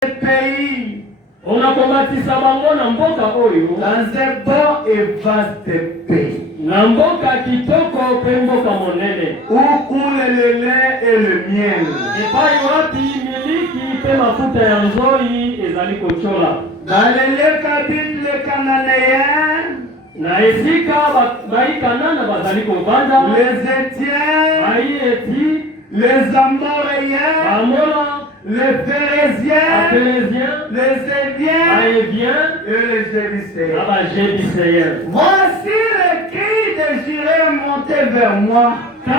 pays. On a combattu ça dans mboka oyo. Dans un bon et vaste pays. Na mboka kitoko pe mboka monene. Où coule le lait et le miel. Epai wapi miliki pe mafuta ya nzoi ezali kochola. Dans les lieux qu'habitent les Cananéens. Na esika bai Kanana bazali kovanda. Les Étiens. Ai eti. Les Amoréens. Amora. Les Phérésiens, les Éviens et les Jébuséens. Voici le cri de Jiré monté vers moi. J'ai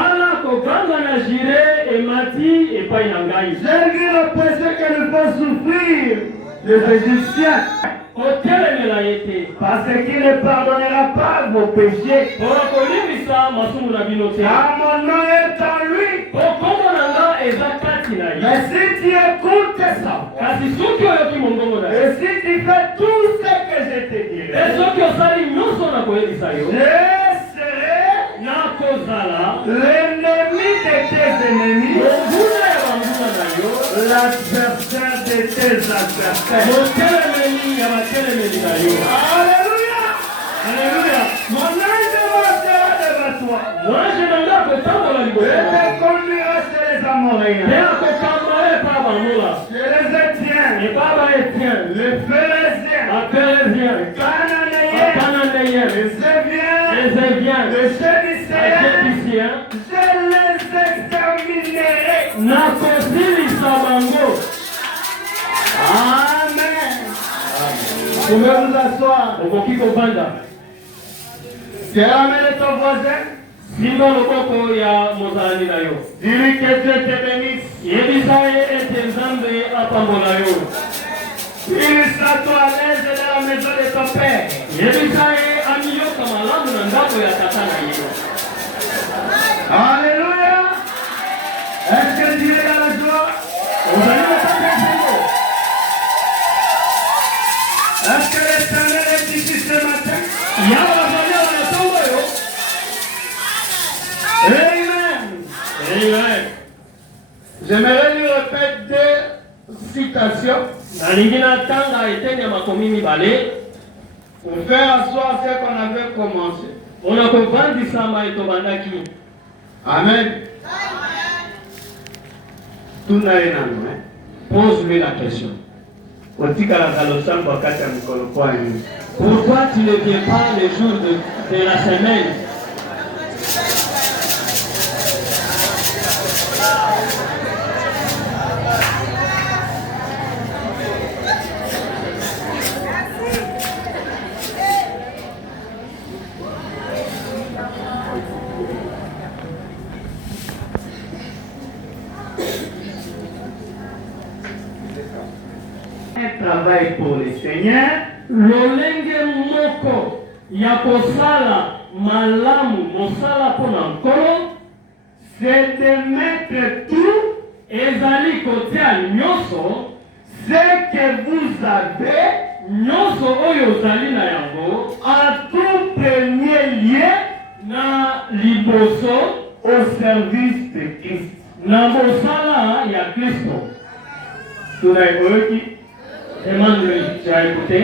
vu le péché qu'elle faut souffrir les Égyptiens. Parce qu'il ne pardonnera pas vos péchés. Car mon nom est en lui. Mais si tu écoutes ça, et si tu fais tout ce que je te dirai, je serai l'ennemi de tes ennemis, l'adversaire de tes adversaires. Alléluia! Alléluia! Mon ange sera devant toi. Et te conduira chez les Amoréens. Chez les Étiens, les Phérésiens, les Cananéens, les Éviens, les Jébuséens, je les exterminerai. Amen. Vous pouvez vous asseoir. Ramène ton voisin. Sinon le koko ya mozalani na yo. Dis-lui que Dieu te bénisse. Yebisaye ete nzambe apambola yo. Illustre-toi à l'aise de la maison de ton père. Yebisaye amiyoka malamu na ndako ya tata na yo. Alléluia. Est-ce que tu es dans la joie? Est-ce que l'Éternel est ici ce matin? Amen. Amen. J'aimerais lui répéter deux citations pour faire asseoir ce qu'on avait commencé. Amen. Pose-lui la question. Pourquoi tu ne viens pas les jours de la semaine? Un travail pour le Seigneur. Lolenge moko ya kosala malamu mosala pona nkolo, c'est de mettre tout ezali kotia nyoso ce que vous avez, nyoso oyo ozali na yango, en tout premier lieu na liboso au service de Christ. Na mosala ya Kristo. Tunayoki Demande-lui, tu as écouté?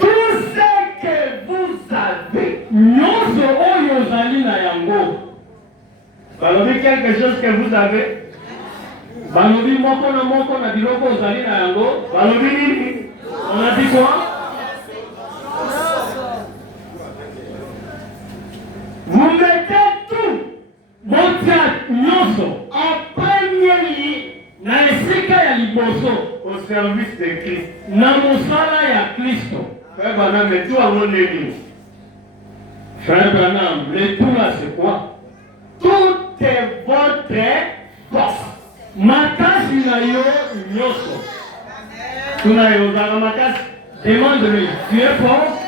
Tout ce que vous avez, nyoso oyo ozali na yango. Balobi quelque chose que vous avez. Balobi moko na biloko ozali na yango. Balobi nini? On a dit quoi? Vous mettez tout. Botia nyoso En premier lieu na esika ya liboso au service de Christ. Na mosala ya Kristo. Frère Branham, mais tout en lieu. Frère Branham, le tout là c'est quoi? Tout est votre force. Makasi na yo nyoso. Tunayozaka makasi. Demande-lui, tu es fort?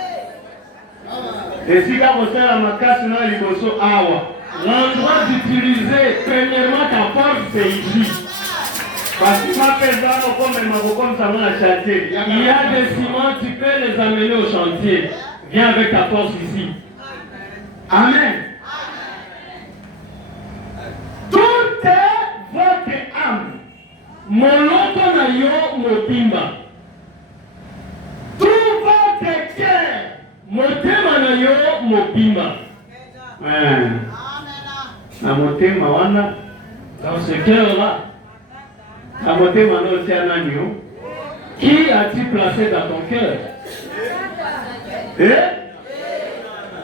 Esika kosala makasi na liboso awa. L'endroit d'utiliser premièrement ta force c'est ici. Il y a des ciments, tu peux les amener au chantier. Viens avec ta force ici. Amen. Tout est votre âme. Mon loto yo mobimba. Tout votre cœur. Motema na yo mobimba. Na motema wana. Dans ce cœur-là. Na motema no tia nani yo? Qui as-tu placé dans ton cœur?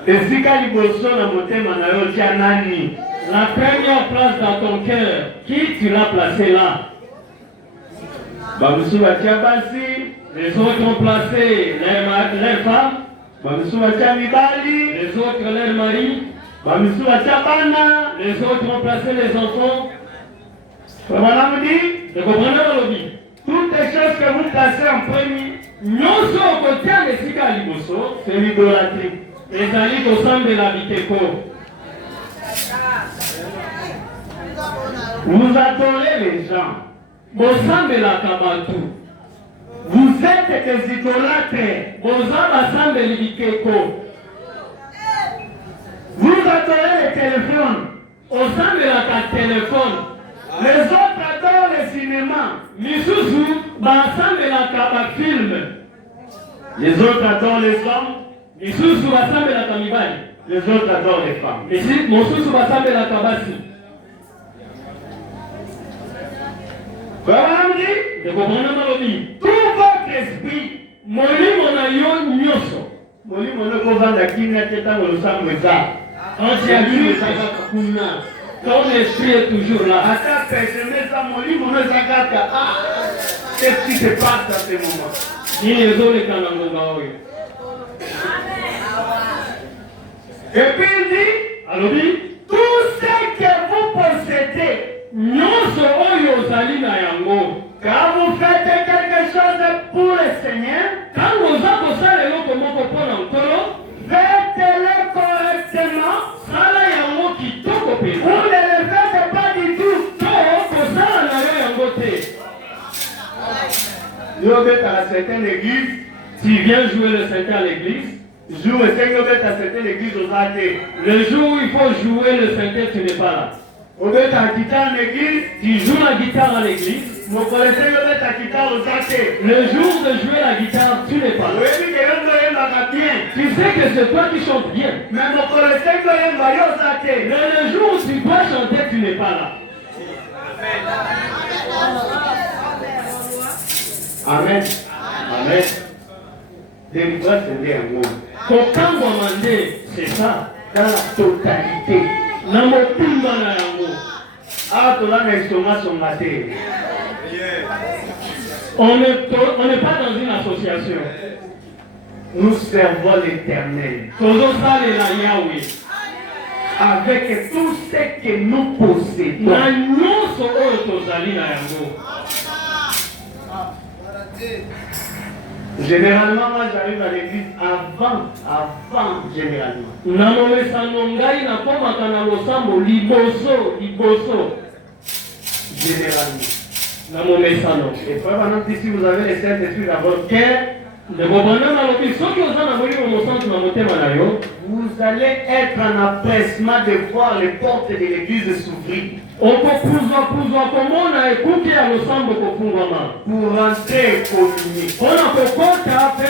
Esika liboso na motema na yo tia nani? La première place dans ton cœur, qui tu l'as placé là? Bamusu batia basi. Les autres ont placé les femmes. Bamusu batia mibali. Les autres leurs maris. Bamusu batia bana. Les autres ont placé les enfants. Madame dit, vous comprenez le lobby? toutes les choses que vous placez en premier, non seulement côté de Sika Liboso, c'est l'idolâtrie. les alliés au sein de la Biteko. Vous adorez les gens. Au sein de la Kabantu. Vous êtes des idolâtres. Au sein de la Biteko. Vous adorez les téléphones. Au sein de la téléphone. Les autres adorent le cinéma. Misusu, basan de la Kabafilm. Les autres adorent les hommes. Misusu, basan de la Kamibali. Les autres adorent les femmes. Ici, Misusu, basan de la Kabasi. Madame dit, vous comprenez le lobby? tout votre esprit, Molimo na yo nyoso. molimo ne kovanda kimia teta ngolusango eza. Quand tu as vu ton esprit est toujours là. Ata pèse ça molimo ne zakaka. Qu'est-ce qui se passe à ce moment? Ni les autres kanangonga oyo. Et puis il dit, Alobi, tout ce que vous possédez, nyonso oyo ozali na yango. quand vous faites quelque chose pour le Seigneur, Quand oza kosala eloko moko mpona nkolo, faites-le correctement. sala yango kitoko Vous penza. ne le faites pas du tout. To kosala na yo yango te. Yo êtes à certaines églises, Tu viens jouer le Saint à l'église. jour et cinq êtes à certaines églises aux athées. Le jour où il faut jouer le Saint, tu n'es pas là. Vous êtes à guitare en église, Tu joues la guitare à l'église. vous connaissez que vous êtes à guitare aux athées. Le jour de jouer la guitare, tu n'es pas là. Oui, oui, que vous avez bien. Tu sais que c'est toi qui chantes bien. Mais vous connaissez que vous avez aux athées. Mais le jour où tu dois chanter, tu n'es pas là. Amen. Amen. Délivrance, c'est un mot. Kokangwa mande, c'est ça. Dans la totalité. Na mopimba na yango. Ah, tu l'as l'estomac sur ma tête. On n'est pas dans une association. Nous servons l'Éternel. Tozosalela Yahweh. Avec tout ce que nous possédons. Na nyonso oyo tozali na yango. Généralement, moi j'arrive à l'église avant généralement. Na momesano ngai nakomaka na losambo liboso. Généralement. Na momesano. Et frère, maintenant, si vous avez le Saint-Esprit dans votre cœur, ndeko bana nalobi soki oza na molimo mosantu na motema na yo, vous allez être en empressement de voir les portes de l'église s'ouvrir. okopuzwapuzwa komona ekuke ya losambo kofungwama Pour rentrer et communier. mpona kokota mpe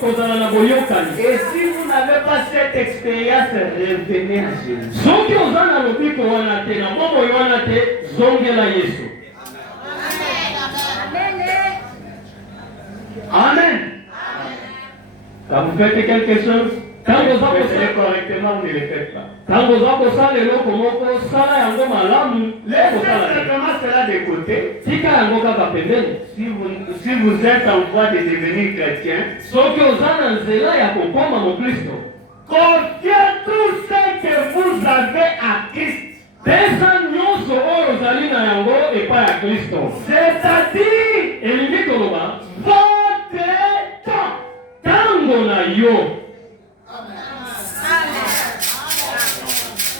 kozala na boyokani. Et si vous n'avez pas cette expérience, revenez à Jésus. soki oza na lobiko wana te na bomoi wana te, zongela Yesu. Amen. Quand vous faites quelque chose, Tango za faites-le kosala correctement, vous ne le faites pas. tango za kosala eloko moko, sala yango malamu. Laissez Kosala te. simplement cela de côté. Tika yango kaka pembeni. Si vous êtes en voie de devenir chrétien, soki oza na nzela ya kokoma mokristo, confiez tout ce que vous avez à Christ. pesa nyonso oyo ozali na yango epai ya Kristo. C'est-à-dire elingi koloba votre temps. tango na yo.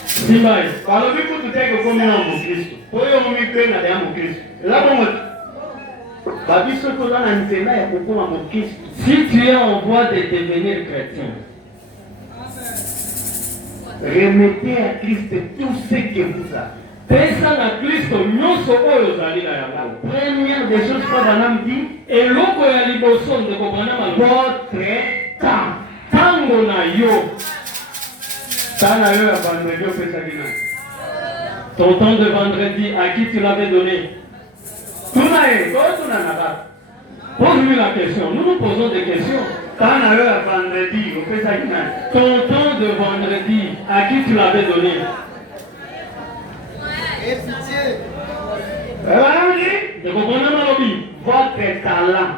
Simbai. Balobi kutu teke komi na mokristo. Oyo momi pe na ya mokristo. Ela bongo. Babiso toza na nzela ya kokoma mokristo. Si tu es en voie de devenir chrétien, Remettez à Christ tout ce que vous avez. pesa na Kristo nyonso oyo ozali na yango. Première des choses que Branham dit, eloko ya liboso ndeko Branham alobi, votre temps. tango na yo. Tana yo ya vendredi opesaki nani? Ton temps de vendredi, à qui tu l'avais donné? Tuna ye, tuna na kaka. Pose-lui la question. Nous nous posons des questions. Tana yo ya vendredi opesaki nani? Ton temps de vendredi, à qui tu l'avais donné? Ndeko Branham alobi, votre talent.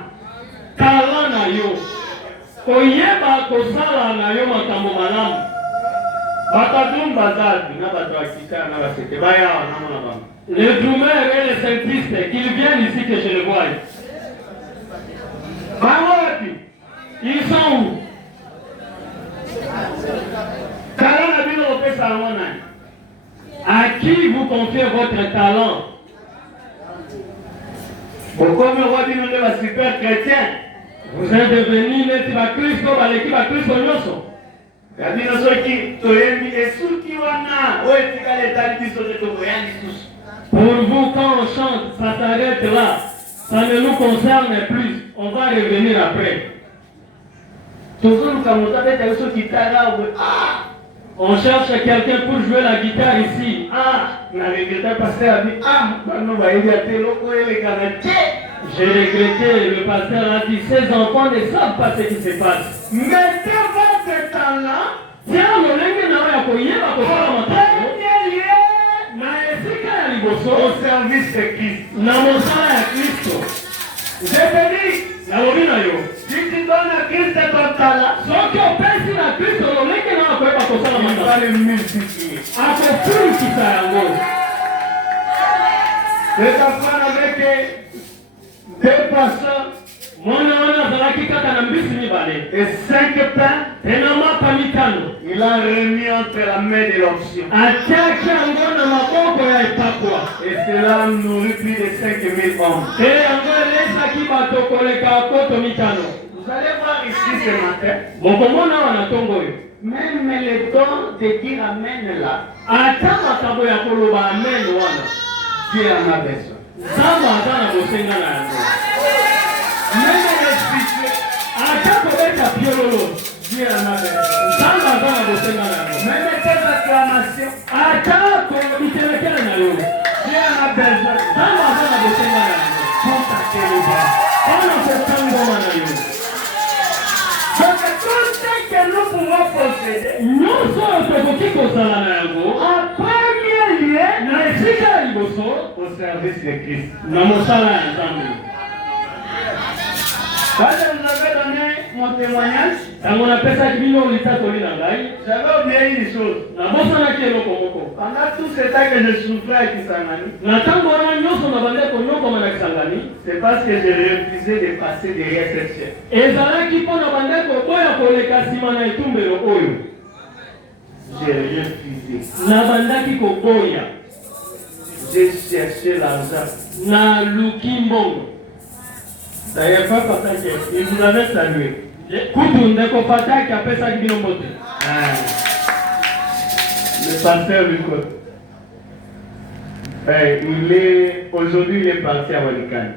talent na yo. Koyeba kosala na yo makambo malamu. Batadum bazadi na bato akika na basete baya na mona bana. Les drummers et les synthésistes, qu'ils viennent ici que je les voie. Ils sont où? À qui vous confiez votre talent? Vous êtes devenus l'équipe à Christ, comme l'équipe à Christ Nyoso. Pour vous, quand on chante, ça s'arrête là. Ça ne nous concerne plus. On va revenir après. On cherche quelqu'un pour jouer la guitare ici. J'ai regretté, le pasteur a dit, ces enfants ne savent pas ce qui se passe. Mettez votre talent. Tiens, le lingue n'a rien koyé, va koyé au service de Christ. Na mosala ya Kristo. Je te dis, si tu donnes à Christ ton talent, soki opesi na Kristo lolenge na koyeba kosala il matanga. va le multiplier. Akofulukisa yango. C'est apprendre avec deux poissons Mwana wana azalaki kaka na mbisi mibale. et 5 pains. Tena mapa mitano. Il a remis entre la main de l'onction. Atiaki yango na maboko ya epakwa. Et cela nourrit plus de 5000 hommes. Te yango elesaki bato koleka koto mitano. Vous allez voir ici ce matin, Bokomona wana tongo oyo. même le don de dire Amen là, Ata makambo ya koloba amen wana. Dieu en a besoin. Nzambe aza na bosenga na yango. Même le spirituel, Ata kobeta piololo. Dieu en a besoin. Nzambe aza na bosenga na yango. Même tes acclamations, Ata komitelekele na yo. Dieu en a besoin. Nzambe aza na bosenga na yango. Contactez le Dieu. Wana kotangoma na yo. Donc tout ce que nous pouvons posséder, Nyonso oyo tokoki kozala na yango. en premier lieu, Na esika ya liboso. au service de Christ. Na mosala ya Nzambe. Quand je vous avais donné mon témoignage, Tango napesaki bino litatoli na ngai. j'avais oublié une chose. Nabosanaki eloko moko. Pendant tout ce temps que je souffrais à Kisangani, Na ntango wana nyonso nabandaki konyokoma na Kisangani. c'est parce que j'ai refusé de passer derrière cette chaîne. Ezalaki mpo na bandeko koboya koleka nsima na etumbelo oyo. J'ai refusé. Nabandaki koboya. J'ai cherché l'argent. Na luki mbongo. D'ailleurs, pas parce que il vous avait salué. Kutu ndeko pataki apesaki bino mbote. Le pasteur Lucas. Aujourd'hui, il est parti à Walikane.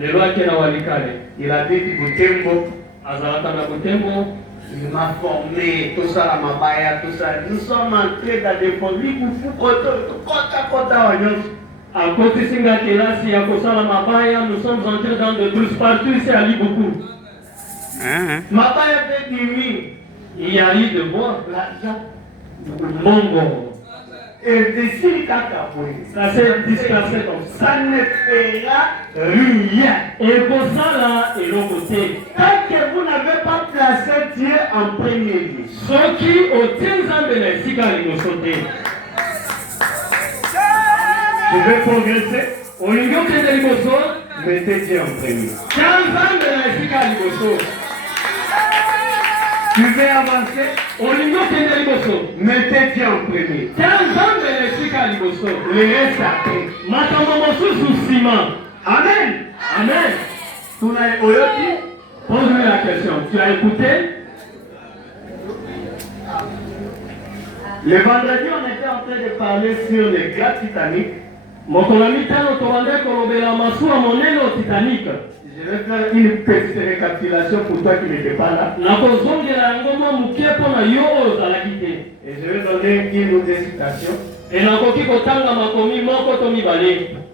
Lelo ake na Walikale. Il a dit Butembo. Azalaka na Butembo. Il m'a formé, tout ça, la mabaya, tout ça. Nous sommes entrés dans des produits pour kota. Akotisi nga kelasi ya kosala mabaya. Nous sommes entrés dans de douze partout ici à Liboku. Mabaya fait du mille. Il y a eu de bois. L'argent. Mongo. Et d'ici, Ça s'est dispersé comme ça. ça ne fera rien. Et pour ça là, et l'autre côté. Tant que vous n'avez pas placé Dieu en premier lieu. Ceux qui au Nzambe na esika liboso te. Je vais progresser. Olingi okende liboso. Mettez Dieu en premier. Tia Nzambe na esika liboso. Tu veux avancer? Olingi okende liboso. Mettez Dieu en premier. Tia Nzambe na esika liboso. Le reste après. Makambo mosusu nsima. Amen. Amen. Tuna Oyoti. Pose-lui la question. Tu as écouté? Le vendredi, on était en train de parler sur le gars Titanic. Je vais faire une petite récapitulation pour toi qui n'étais pas là. Et je vais donner une ou deux citations.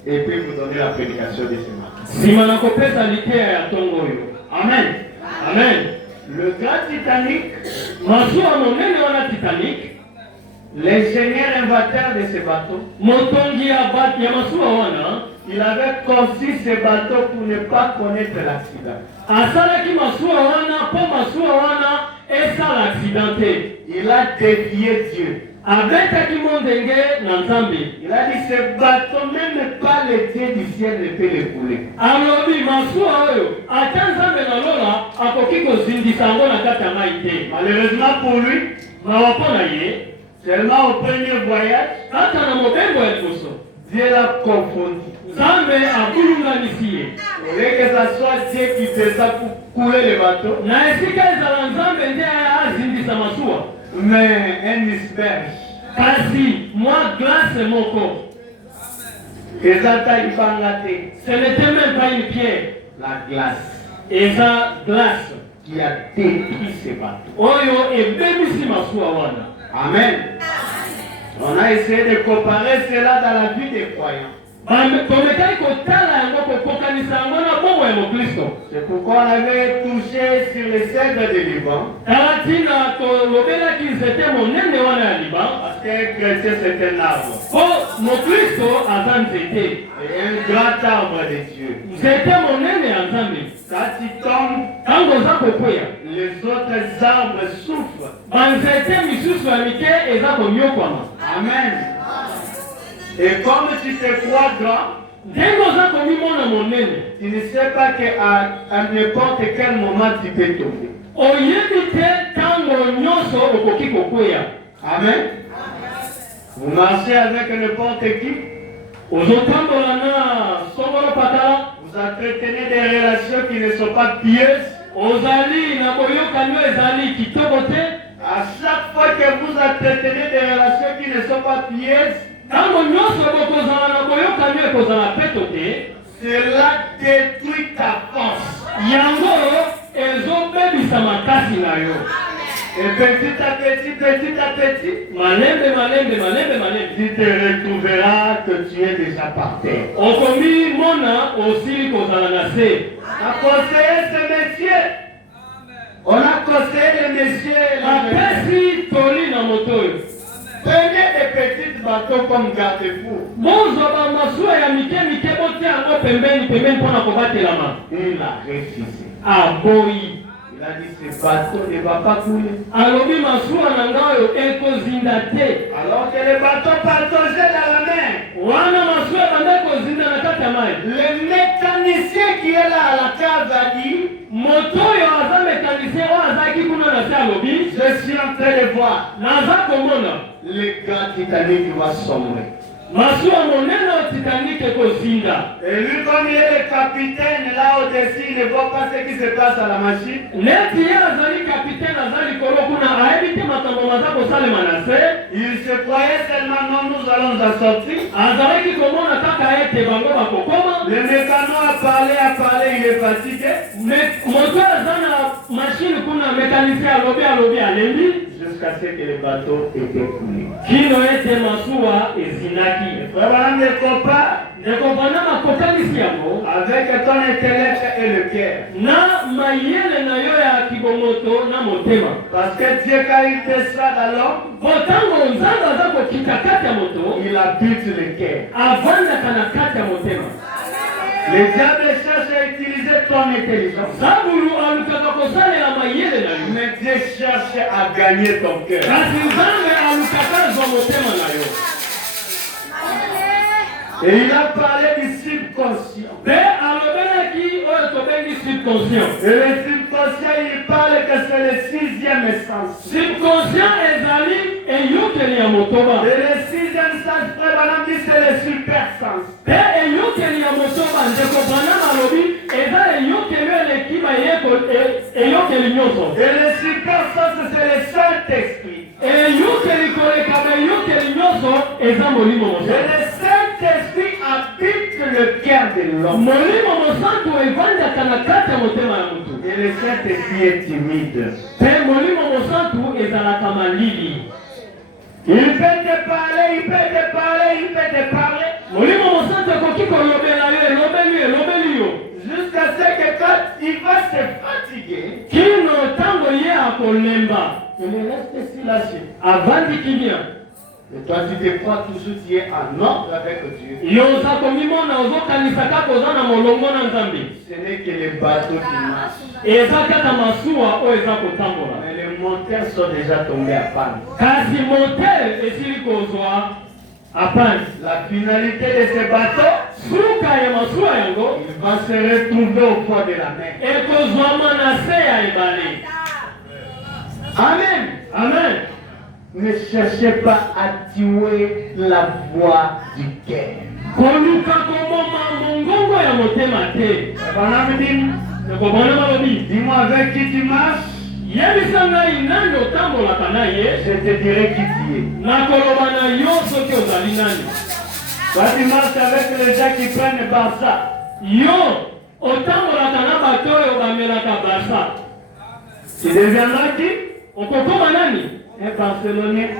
Et puis vous donner la prédication de ce matin. Amen. Amen. Le gars Titanic, l'ingénieur inventeur de ce bateau, il avait conçu ce bateau pour ne pas connaître l'accident. Il a défié Dieu. Il a dit ce bateau, même pas le Dieu du ciel ne peut le couler. Malheureusement pour lui, seulement au premier voyage, Dieu l'a confondu. Au lieu que ça soit Dieu qui fait ça pour couler le bateau, mais un iceberg. Et ça taille pas gâté. Ce n'était même pas une pierre. La glace. Et ça glace. Qui a détruit ce bateau. Amen. On a essayé de comparer cela dans la vie des croyants. C'est pourquoi on avait touché sur les cèdres de Liban. Parce qu'un chrétien c'est un arbre. Et un grand arbre de Dieu. Quand il tombe, les autres arbres souffrent. Amen. Et comme tu te crois grand, tu ne sais pas qu'à n'importe quel moment tu peux tomber. Amen. Vous marchez avec n'importe qui. Vous entretenez des relations qui ne sont pas pieuses. À chaque fois que vous entretenez des relations qui ne sont pas pieuses, cela détruit ta force. Et petit à petit, tu te retrouveras que tu es déjà par terre. On a conseillé ce monsieur. On a conseillé le monsieur. Prenez des petits bateaux comme garde-fou. Il a refusé. Il a dit ce bateau ne va pas couler. Alors que le bateau partageait dans la mer. Le mécanicien qui est là à la cave a dit, je suis en train de voir. Le gars Titanic va sombrer. Et lui, comme il est le capitaine là au-dessus, il ne voit pas ce qui se passe à la machine. Il se croyait seulement non, nous allons en sortir. Le mécano a parlé, il est fatigué. Jusqu'à ce que le bateau était coulé. Vraiment ne comprends avec ton intellect et le cœur. Parce que Dieu quand il descend dans l'homme, il habite le cœur. Le diable cherche à utiliser ton intelligence. Mais Dieu cherche à gagner ton cœur. Et il a parlé du subconscient. Et le subconscient, il parle que c'est le sixième sens. Et le sixième sens, frère Branham dit c'est le super sens. Et le super sens, c'est le Saint-Esprit. Et le Saint-Esprit habite le cœur de l'homme. Et le Saint-Esprit est timide. Il peut te parler, il peut te parler, il peut te parler. Jusqu'à ce que quand il va se fatiguer, il est resté silencieux. Et toi tu te crois toujours tu es en ordre avec Dieu. Ce n'est que les bateaux qui marchent. Mais les moteurs sont déjà tombés à panne. La finalité de ces bateaux, il va se retrouver au fond de la mer. Amen. Amen. Ne cherchez pas à tuer la voix du cœur. Dis-moi avec qui tu marches. Je te dirai qui tu es. Toi tu marches avec les gens qui prennent le Barça. Tu deviendras qui? Un Barcelonais.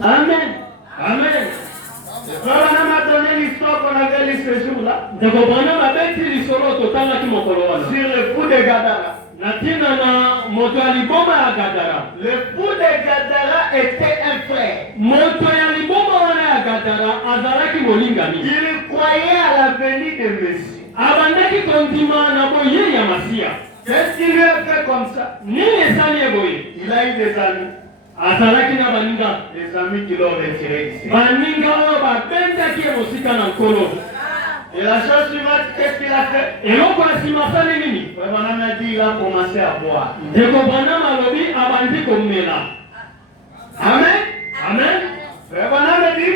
Amen. Amen. On m'a donné l'histoire qu'on avait lu ce jour-là. Sur le fou de Gadara. Le fou de Gadara était un frère. Il croyait à la venue de Messie. Qu'est-ce qu'il lui a fait comme ça? Il a eu des amis. Des amis qui l'ont retiré ici. Et la chose suivante, qu'est-ce qu'il a fait? Vraiment, on a dit qu'il a commencé à boire. Amen. Amen. Vraiment, on a dit,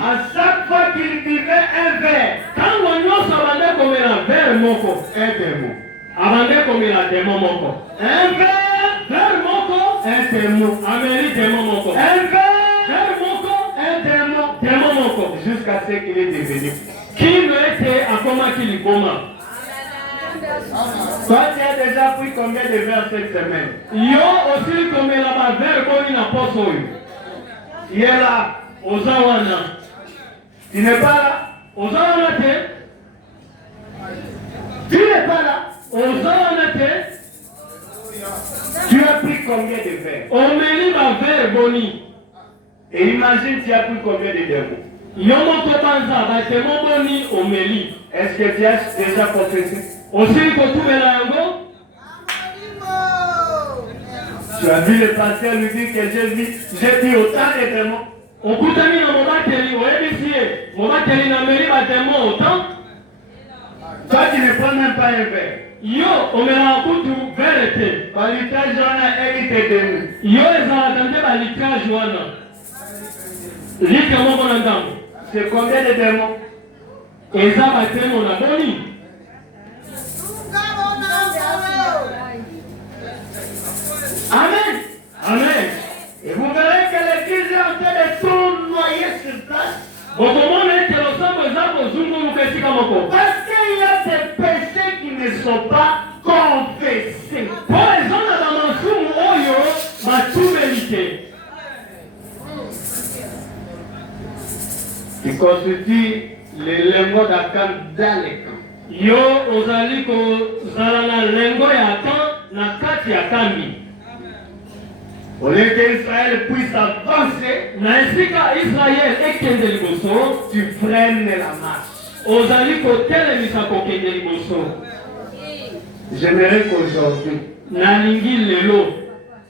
à chaque fois qu'il buvait un verre, jusqu'à ce qu'il est devenu. Toi, tu as déjà pris combien de verres cette semaine? Tu es là. Tu n'es pas là. Tu n'es pas là. Tu as pris combien de verres? Et imagine tu as pris combien de démons? Est-ce que tu as déjà confessé? Tu as vu le pasteur lui dire que j'ai dit autant de démons. Toi tu ne prends même pas un verre. Balitage wana hérité de nous. C'est combien de démons? Amen. Amen. Et vous verrez que l'église est en train de tournoyer sur place. Parce qu'il y a des péchés qui ne sont pas confessés. Qui constitue les lingots d'Akan dans les camps. Au lieu qu'Israël puisse avancer, tu freines la marche. J'aimerais qu'aujourd'hui,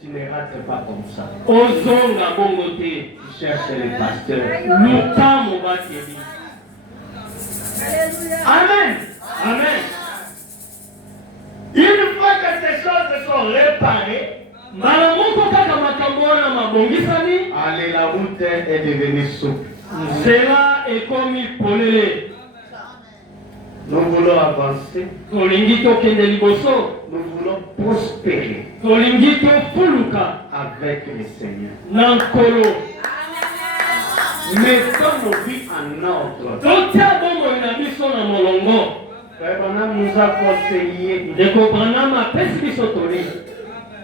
tu ne rates pas comme ça. Tu cherches les pasteurs. Amen. Amen. Une fois que ces choses sont réparées, allez, la route est devenue souple. Nous voulons avancer. tolingi tokende liboso, Nous voulons prospérer tolingi tofuluka avec le Seigneur. na nkolo. Mettons nos vies en ordre. Totia bomoi na biso na molongo. Frère Branham nous a conseillé. Ndeko Branham apesi biso toli.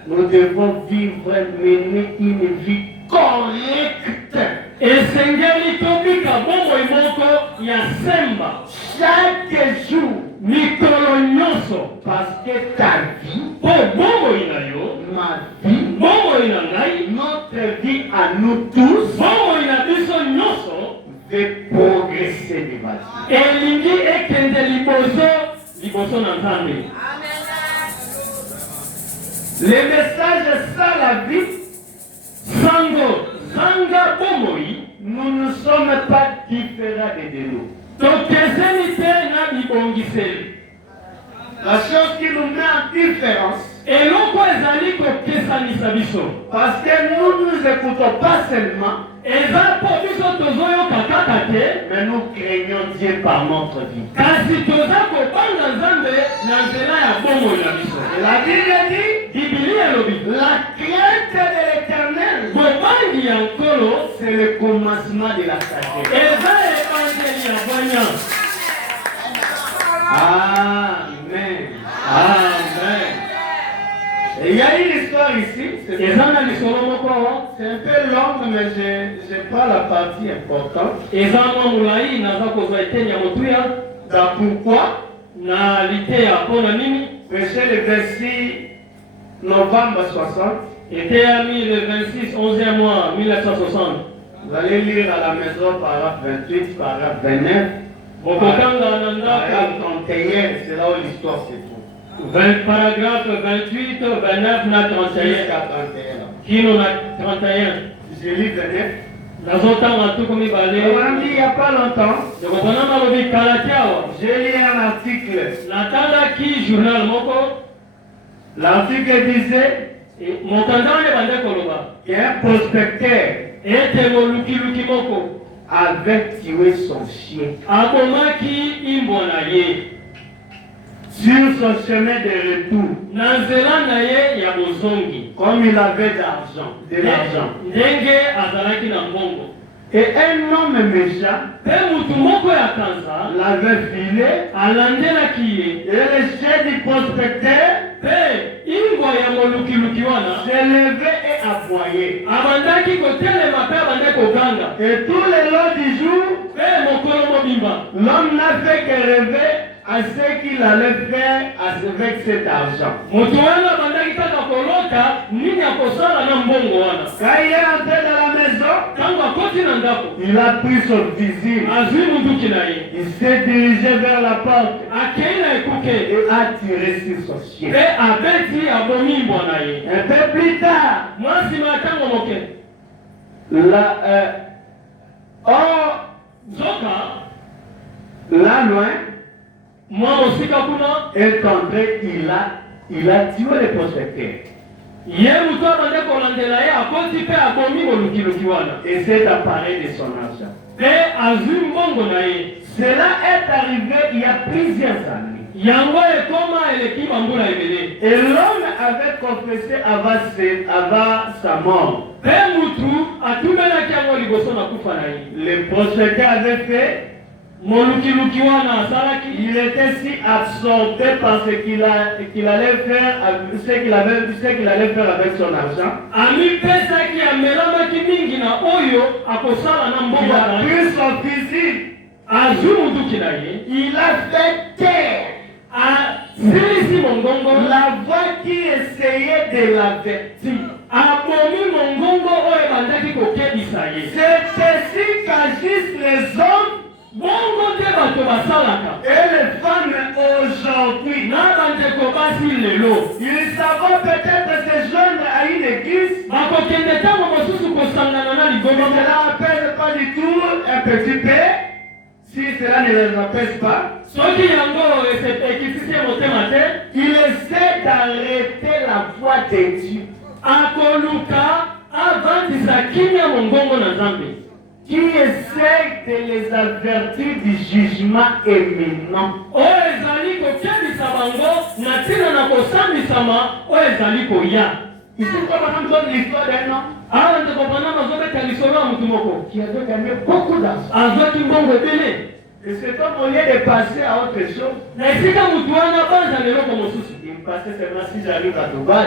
Nous devons vivre, mener une vie correcte. Esengeli tobika bomoi moko ya semba. Chaque jour. Mikolo nyonso. Parce que ta vie, Po bomoi na yo, ma vie, bomoi na ngai, notre vie à nous tous, bomoi na biso nyonso, veut progresser devant Dieu. elingi ekende liboso na Nzambe. Le message ça la vie, Sango, zanga bomoi, nous ne sommes pas différents de nous. tokezeni te na bibongiseli. La chose qui nous met en différence, Eloko ezali kokesanisa biso. parce que nous ne nous écoutons pas seulement, Eza po biso tozoyoka kaka te, mais nous craignons Dieu par notre vie. kasi toza kobanga Nzambe na nzela ya bomoi na biso. Et la Bible dit, Biblia elobi, la crainte de l'Éternel, bobangi ya nkolo c'est le commencement de la sagesse. eza ebandeli ya bwanya. Amen. Amen. Et il y a une histoire ici, c'est Eza na lisolo moko, un peu long, mais je prends la partie importante. eza mwa molai naza kozwa eteni ya motuya Dans pourquoi na liteya mpona nini prêcher le verset novembre 60. eteyami le 26 11e mois 1960. Vous allez lire à la maison paragraphe 28, paragraphe 29. Bokotanga na ndako Paragraphe 31, c'est là où l'histoire se trouve. paragraphe 28, 29 na 31 Jusqu'à 31. kino na 31. Je lis 29. Nazotanga tuko mibale. On a dit il n'y a pas longtemps, Dokotana malobi kala tiawa. j'ai lu un article. Natandaki journal moko. L'article disait Motandane bande koloba. qu'un prospecteur Ete moluki moko. avait tué son chien Abomaki imbo na ye. sur son chemin de retour. Na nzela na ye ya bozongi. Comme il avait de l'argent. Ndenge azalaki na mbongo. Et un homme méchant Pe mutu moko ya kanza l'avait filé. alandelaki ye. Et le chien du prospecteur Pe imbo ya moluki wana s'est levé et aboyé. abandaki kotelema pe abande koganga. Et tout le long du jour, Pe mokolo mobimba l'homme n'a fait que rêver à ce qu'il allait faire avec cet argent. moto wana abandaki kaka kolota nini akosala na mbongo wana. Quand il est entré dans la maison, Tango akoti na ndako il a pris son fusil. azwi munduki na ye Il s'est dirigé vers la porte akei na ekuke et a tiré sur son chien. pe abeti abomi mbwa na ye. Un peu plus tard, Mwa nsima ya ntango moke nzoka là loin, mwa mosika kuna est entré, il a tué le prospecteur. ye moto abande kolandela ye akoti pe abomi molukiluki wana Et s'est emparé de son argent. pe azwi mbongo na ye. Cela est arrivé il y a plusieurs années. Yango ekoma eleki bambula ebele. Et l'homme avait confessé avant sa mort. Pe mutu atumelaki yango liboso na kufa na ye. Le prospecteur avait fait, Molukiluki wana asalaki. il était si absorbé par ce qu'il allait faire, ce qu'il allait faire avec son argent. Amipesaki amelamaki mingi na oyo akosala na Il mbongo a na ye. pris son fusil, Azwi munduki na ye. il a fait taire Asilisi mongongo. la voix qui essayait de l'avertir. Abomi mongongo oyo ebandaki kokebisa ye. C'est ainsi qu'agissent les hommes Bongo te bato basalaka. et les femmes aujourd'hui. Na bandeko basi lelo. Ils savent peut-être se joindre à une église, Bakokende ntango mosusu kosangana na mais ligomo. cela n'appelle pas du tout un petit peu. Si cela ne les empêche pas, Soki yango ekisisi ye motema te. il essaie d'arrêter la voix de Dieu. Akoluka avandisa kimia mongongo na Nzambe. qui essaie de les avertir du jugement imminent. Ici, comme on donne l'histoire d'un homme qui avait gagné beaucoup d'argent. Et cet homme, au lieu de passer à autre chose, il passait seulement si j'arrive à Dubaï.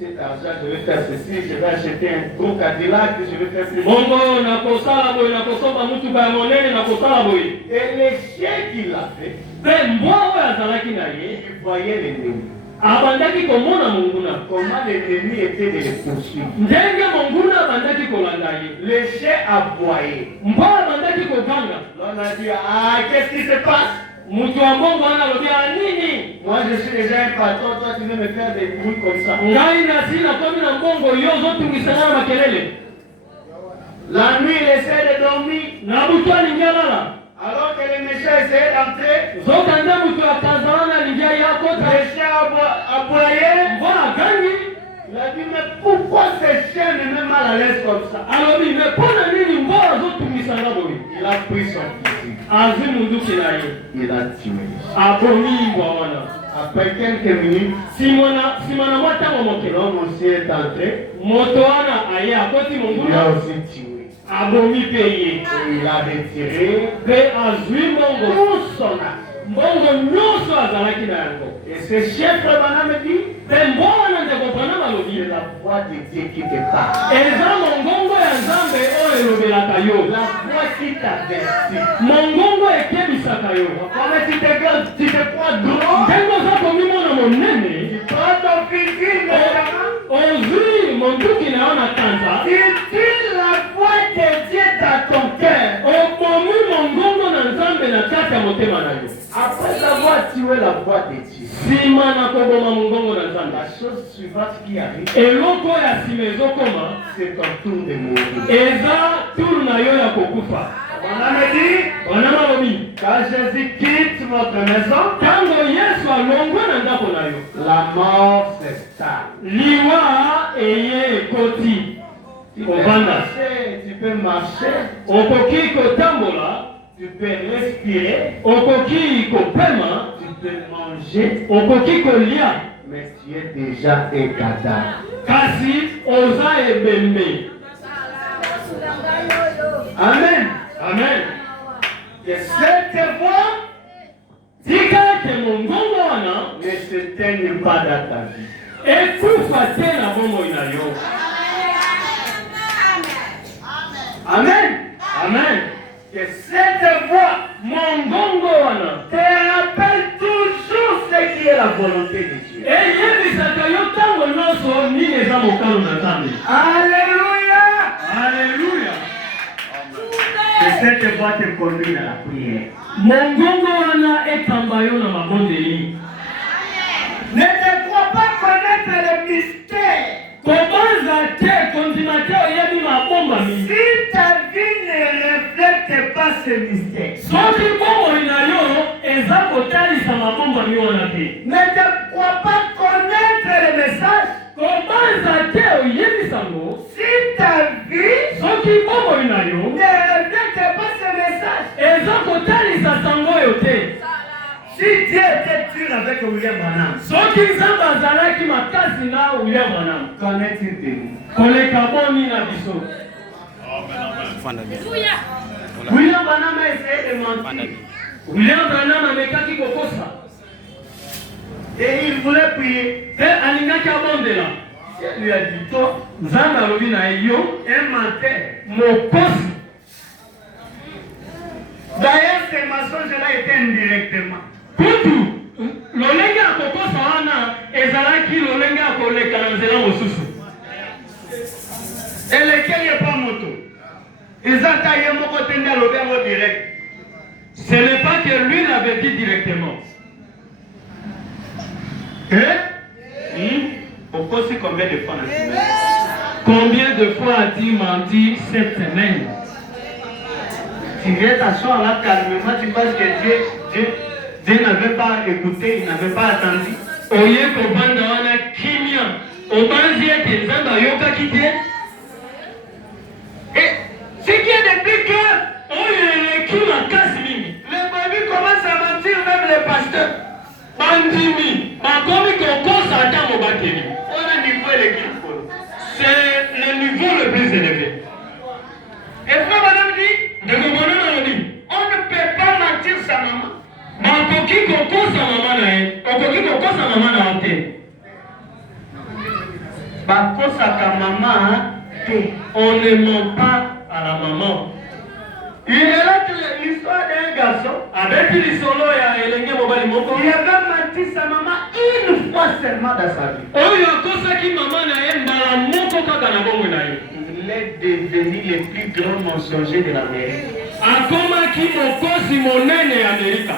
Cet argent, je vais faire ceci, je vais acheter un gros Cadillac, je vais faire ceci. Et les chiens qu'il a fait, il voyait l'ennemi. Comment l'ennemi était de les poursuivre. Le chien a aboyé. On a dit, ah, qu'est-ce qui se passe? Moi je suis déjà un patron, toi tu veux me faire des bruits comme ça. La nuit il essaie de dormir. Alors que les méchants essayaient d'entrer, le chien a aboyé. Il a dit, mais pourquoi ces chiens me mettent mal à l'aise comme ça? Il a pris son fusil. Il a tué. Après quelques minutes, l'homme aussi est entré. Il a aussi tué. Et il a retiré tout son argent. Et ce chef Branham me dit, c'est la voix de Dieu qui te parle. La voix qui t'avertit. Comme tu te crois drôle, tu prends ton fusil, tu la voix de Dieu dans ton cœur. Après avoir tué la voix de Dieu, la chose suivante qui arrive, c'est ton tour de mourir. On a dit, quand Jésus quitte votre maison, la mort s'installe. Tu peux marcher, tu peux respirer, tu peux manger, mais tu es déjà un cadavre. Amen. Amen. Que cette voix ne s'éteigne pas dans ta vie. Amen. Amen. Que cette voix te rappelle toujours ce qui est la volonté de Dieu. Alléluia. Alléluia. Que cette voix te conduise à la prière. Ne te crois pas connaître le mystère. Si ta vie ne reflète pas ce mystère, ne te crois pas connaître le message. Si ta vie ne reflète pas ce message, si Dieu était dur avec William Branham, qu'en est-il de nous? William Branham a essayé de mentir. Et il voulait prier. Dieu lui a dit, toi, un menteur. D'ailleurs, ces mensonges-là étaient indirectement. Et lesquels n'est pas moto. Ils ont taillé mon côté de l'auberge direct. Ce n'est pas que lui l'avait dit directement. Pourquoi c'est combien de fois dans la semaine? Combien de fois a-t-il menti cette semaine? Tu viens t'asseoir là calmement, tu penses que Dieu n'avait pas écouté, il n'avait pas attendu. bandimi bakomi kokosa ata mobakeli. C'est le niveau le plus élevé. Et frère madame dit, De comprendre on dit, on ne peut pas mentir sa maman. bakoki kokosa mama na ye, okoki kokosa mama na yo te. Bakosaka maman te. On ne ment pas à la maman. Il relate l'histoire d'un garçon Avec l'isolo ya elenge mobali moko, qui avait menti sa maman une fois seulement dans sa vie. oyo akosaki mama na ye mbala moko kaka na bongo na ye. Il est devenu le plus grand mensonger de l'Amérique. Akomaki mokosi monene ya Amerika.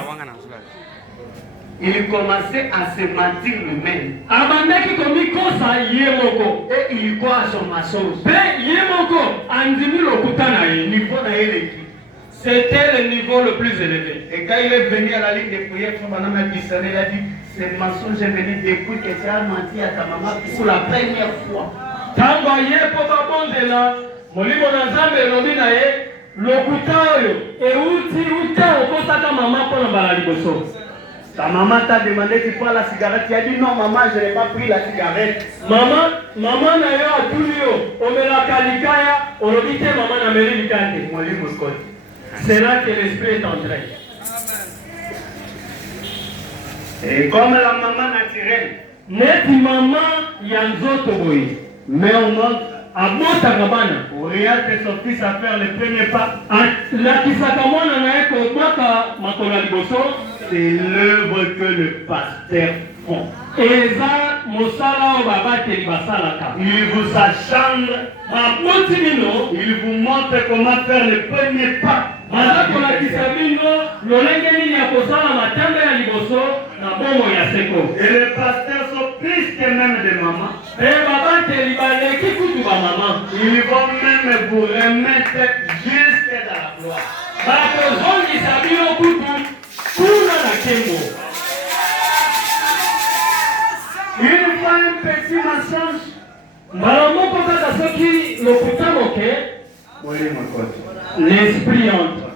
Il commençait à se mentir lui-même. Abandaki komikosa ye moko. Et il croit à son mensonge. Pe ye moko andimi lokuta na ye. Niveau na élevé. C'était le niveau le plus élevé. Et quand il est venu à la ligne de prière, son madame a dit, il a dit, ce mensonge est venu depuis que tu as menti à ta maman pour la première fois. Tango ye po babondela molimo na Nzambe elobi na ye lokuta oyo euti uta okosaka mama mpona mbala liboso. Ta maman t'a demandé tu prends la cigarette. Tu as dit non maman, je n'ai pas pris la cigarette. Mama na yo atuli yo omelaka likaya olobi te mama na meli likate. Molimo Scott. C'est là que l'esprit est entré. Et comme la maman naturelle, Neti mama ya nzoto boye. mais au monde, Abotaka bana. oriente son fils à faire le premier pas. Lakisaka mwana na ye kobwaka makolo ya liboso. C'est l'œuvre que le pasteur font. Eza mosala oyo babateli basalaka. Il vous chambre, Baboti bino. il vous montre comment faire le premier pas. Baza kolakisa bino lolenge nini ya kosala matanga ya liboso na bongo ya seko. Et les pasteurs sont plus que même des mamans. Pe babateli baleki kutu bamama. Ils vont même vous remettre jusque dans la gloire. Bakozongisa bino kutu kuna na kembo. Une fois un petit mensonge, Mbala moko kaka soki lokuta moke, molimo Scott. l'esprit entre.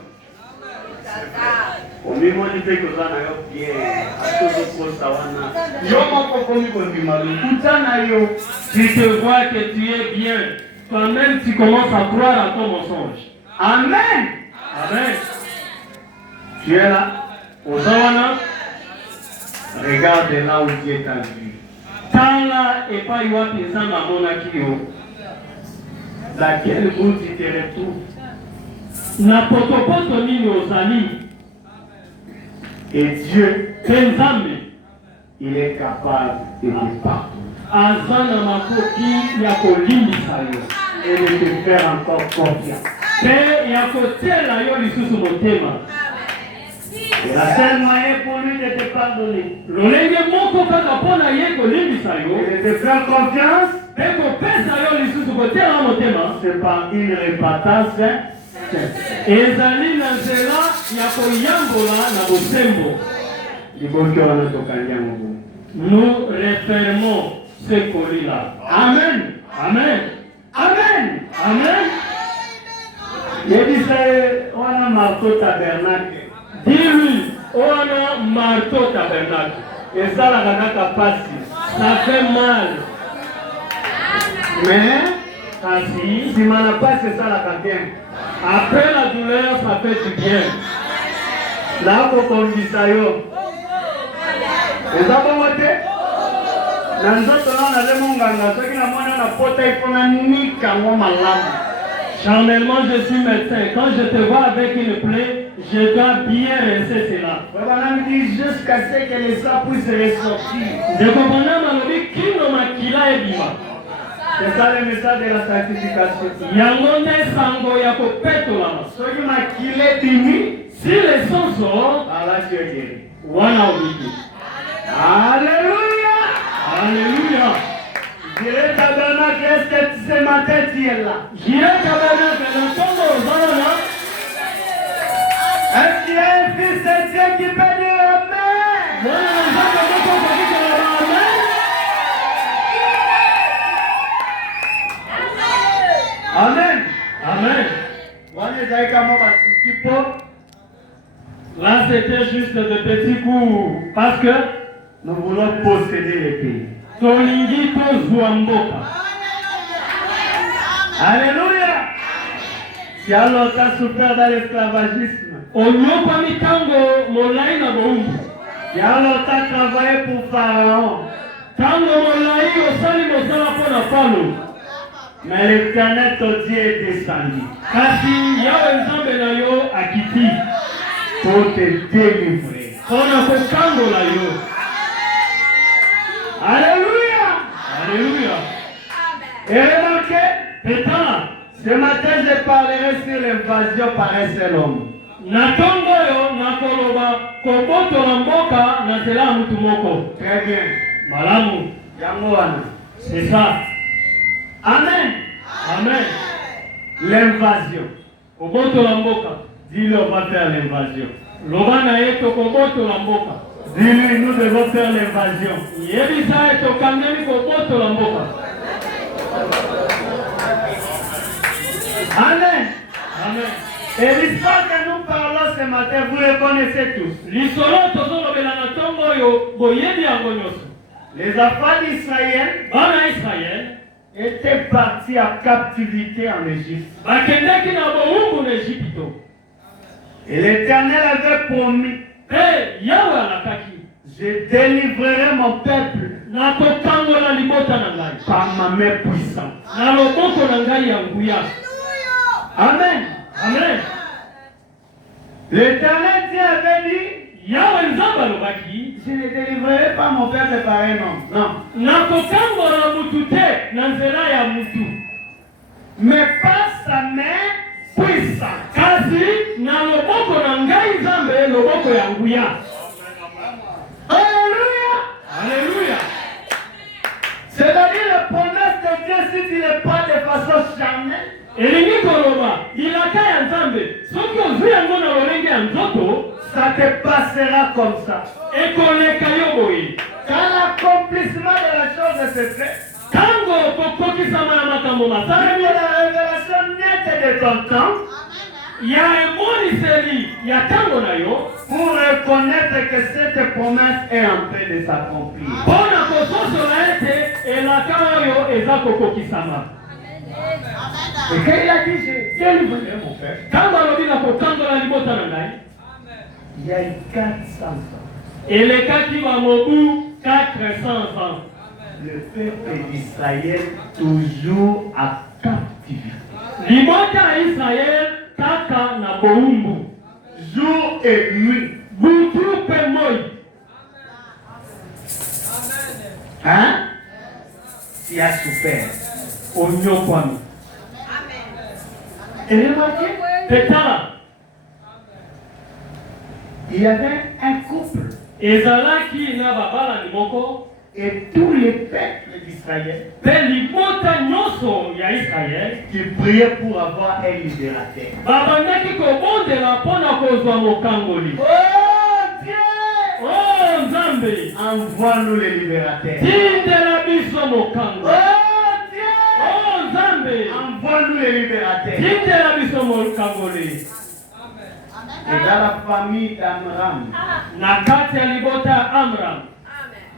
Omimoni mpe kozana yo bien atozokosa wana yo moko komi kondima lokuta na yo. Tu te vois que tu es bien. Toi-même, tu commences à croire à ton mensonge. Amen. Amen. Tu es là. Ozawana, Regarde là où Dieu t'a vu. tala epai wapi Nzambe amonaki yo. Dans quel bout tu te retrouves? Na potopoto nini ozali. Et Dieu, Pe Nzambe il est capable de te pardonner aza na makoki ya kolimbisa yo. et de te faire encore confiance. Pe ya kotela yo lisusu motema. Et la seule moyen pour lui de te pardonner Lolenge moko kaka mpona ye kolimbisa yo. et de te faire confiance, Pe kopesa yo lisusu kotela motema. c'est par une repentance sincère. Ezali na nzela ya koyambola na bosembo. Liboki wana tokandia Mungu. Nous refermons ce colis-là. Amen. Amen. Amen. Amen. Yebisa wana marteau tabernacle. Dis-lui, on a marteau tabernacle. Esalaka kaka pasi. Ça fait mal. Mais Kasi, nsima na pasi esalaka bien. après la douleur, ça fait du bien. Nakokongisa yo. Eza bongo te? Na nzoto na nazemo nganga soki na mwana na pota ifona nika ngo malamu. Charnellement, je suis médecin. Quand je te vois avec une plaie, je dois bien rincer cela. Baba me dit jusqu'à ce que le sang puisse ressortir. Je comprends malobi kino makila ebima. C'est ça le message de la sanctification. Yango nde sango ya kopetolama. Soki makila dimi, Si les sons sortent, alors tu es guéri. wana obiki. Alléluia. Alléluia. Dirais tabernacle, est-ce que ce matin tu es là? J'irai tabernacle na ntongo ozalana. Est-ce qu'il y a un fils de Dieu qui peut dire Amen? Mwana na nzambe moko okokikela ba amen. Amen. Amen. Wana ezali kama batuki po. Là, c'était juste de petits coups. Parce que Nous voulons posséder les pays. tolingi tozwa mboka. Alléluia. Tu as longtemps souffert dans l'esclavagisme. Onyokwami tango molai na boumbu. Tu as longtemps travaillé pour Pharaon. Tango molai osali mosala pona Falo. Mais l'Éternel ton Dieu est descendu. Kasi yawe nzambe na yo akiti. Pour te délivrer. Pona kokangola yo. Alléluia. Alléluia. Et remarquez, Pétala. ce matin je parlerai sur l'invasion par un seul homme. Na tongo yo nakoloba kobotola mboka na nzela ya mutu moko. Très bien. Malamu. Yango wana. C'est ça. Amen. Amen. L'invasion. Kobotola mboka. Dis-le, on va faire l'invasion. Loba na ye tokobotola mboka. Dis-lui, nous devons faire l'invasion. Yebisa ye tokangeli kobotola mboka. Amen. Amen. Et l'histoire que nous parlons ce matin, vous le connaissez tous. Lisolo tozolobela na tongo oyo boyebi yango nyonso. Les enfants d'Israël Bana Israel étaient partis en captivité en Égypte. bakendeki na bowumbu na Ejipito. Et l'Éternel avait promis, Pe yawe alakaki je délivrerai mon peuple na kokangola libota na ngai par ma main puissante. na loboko na ngai ya nguya. Amen. Amen. L'Éternel Dieu avait dit, Yawe nzambe alobaki je ne délivrerai pas mon peuple par un homme. Non. na kokangola mutu te na nzela ya mutu, Mais par sa main puissante. kasi na loboko na ngai nzambe loboko ya nguya. Alléluia. Alléluia. C'est-à-dire le promesse de Dieu, si tu ne prends de façon charnelle, Elingi koloba ilaka ya nzambe soki ozwi yango na lolenge ya nzoto ça te passera comme ça. ekoleka yo boye. Quand l'accomplissement de la chose se fait, Tango kokokisama ya makambo avec masalemi la révélation nette de ton temps, ya emoniseli ya tango na yo pour reconnaître que cette promesse est en train de s'accomplir. mpona kososola ete elaka oyo eza kokokisama. Et quand il a dit, je délivrerai mon père, Tango alobi na kokangola libota na ngai il y a eu 400 ans. elekaki bamobu 400 ans. Le peuple d'Israël toujours à captivité. Libota ya Israel kaka na bowumbu Jour et nuit. butu mpe moi. Hein? Tu as souffert. Onyokwami. Et remarquez, Petala il y avait un couple ezalaki na babalani moko et tous les peuples d'Israël mpe libota nyonso ya Israel qui priaient pour avoir un libérateur. babandaki kobondela mpona kozwa mokangoli. Oh Dieu! O nzambe Envoie-nous le libérateur. tindela biso mokango. Oh Dieu! O nzambe Envoie-nous le libérateur. tindela biso mokangoli. Et dans la famille d'Amram, Na kati ya libota ya Amram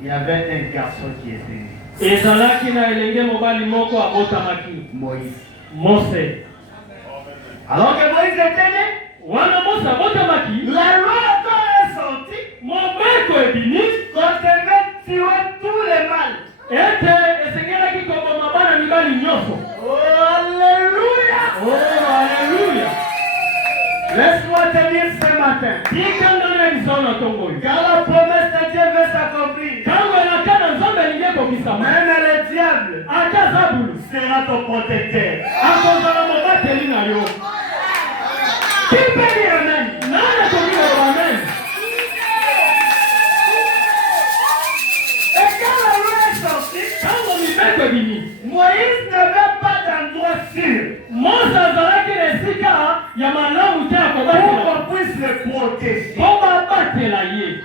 il y avait un garçon qui était né, ezalaki na elenge mobali moko abotamaki, Moïse. Mose. Alors que Moïse était né, Wana Mose abotamaki, la loi est sortie mobeko ebimi qu'on devait tuer tous les mâles. ete esengelaki koboma bana mibali nyonso. Oh, Alléluia! Oh, alléluia. Laisse-moi te dire ce matin, Tikangana biso na tongo oyo. quand la promesse de Dieu veut s'accomplir, Tango elaka na nzambe elingi ekokisama, même le diable ata zabulu sera ton protecteur. akozala mobateli na yo. Qui peut dire amen? Nani akoki koloba amen? Et quand la loi est sortie, Tango mibeko ebimi, Moïse n'avait pas d'endroit sûr Mose azalaki na esika ya malamu te ya pour kobatela qu'on puisse le protéger. mpo babatela ye.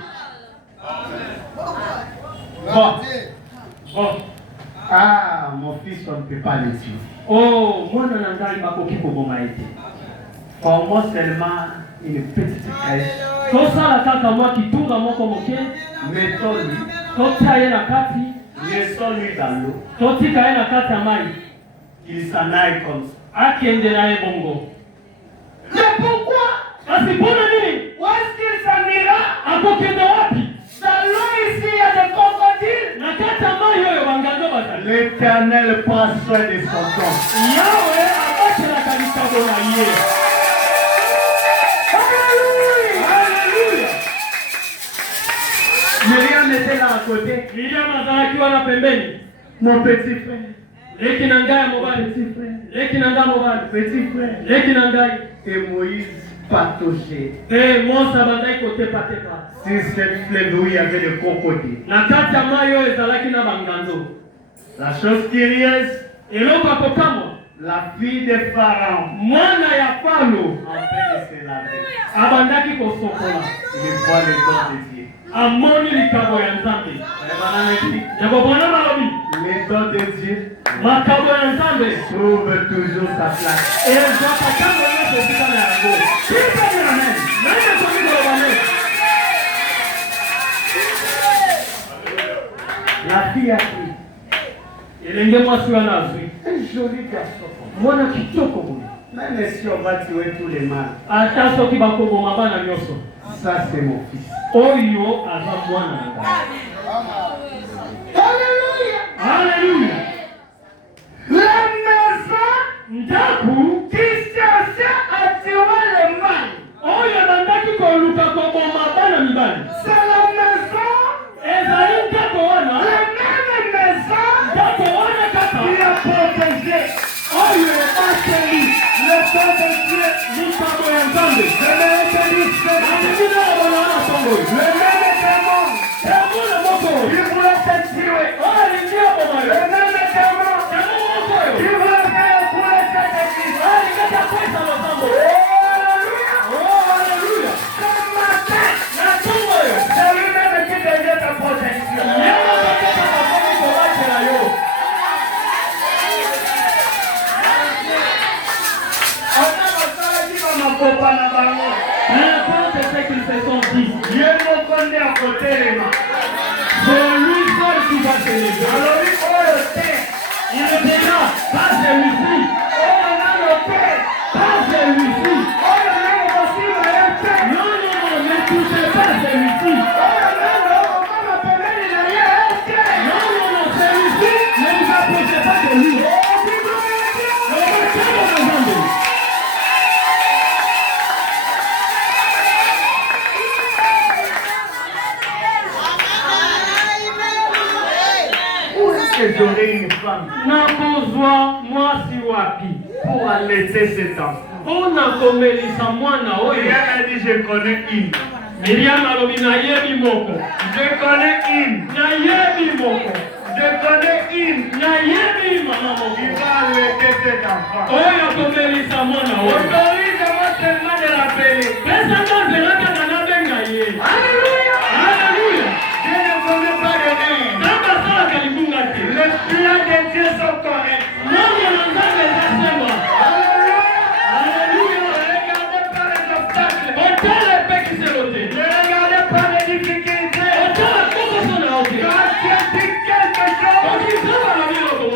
Bon. Bon. Ah, mon fils, on ne peut pas le tuer. Oh, mwana na ngai bakoki koboma ye te. Formons seulement une petite crèche. Tosala kaka mwa kitunga moko moke, Mettons-lui Laissons-lui dans l'eau. Il s'en aille comme ça. Mais pourquoi? Où est-ce qu'il s'en ira? Dans l'eau ici, il y a des crocodiles. L'Éternel prend soin de son corps. Alléluia. Myriam était là à côté. Mon petit frère. Petit frère. Et Moïse pataugeait. Sur cette fleuve où il y avait des crocodiles. La chose curieuse, la fille de Pharaon, en train de se laver. Il voit les dons de Dieu. Les dons de Dieu trouvent toujours sa place. La fille a pris un joli garçon. Même si on va tuer tous les mâles, ça c'est mon fils. Alléluia. La maison qui cherchait à tuer les mâles, c'est la maison, la même maison qui a protégé. Le sang de Dieu, le même démon, il voulait te tuer. Le même démon, il voulait faire couler cette église. Alléluia. Ce matin, c'est lui-même qui devient ta protection. Dieu me connaît à côté les mains. C'est lui seul qui va se lever. Alors il faut le faire. Il est déjà, pas celui-ci. On a le faire. Pas celui-ci. On a même aussi le faire. Non, ne touchez pas celui-ci. On a même appelé les arrières. Non, celui-ci, ne vous approchez pas de lui. J'aurai une femme pour allaiter cet enfant. Myriam a dit je connais une. Je connais une. Je connais une. Qui va allaiter cet enfant. Autorise-moi seulement de l'appeler. Alléluia. Je ne connais pas de nom. Les plans de Dieu sont corrects. Alléluia. Ne regardez pas les obstacles. Ne regardez pas les difficultés. Quand Dieu dit quelque chose,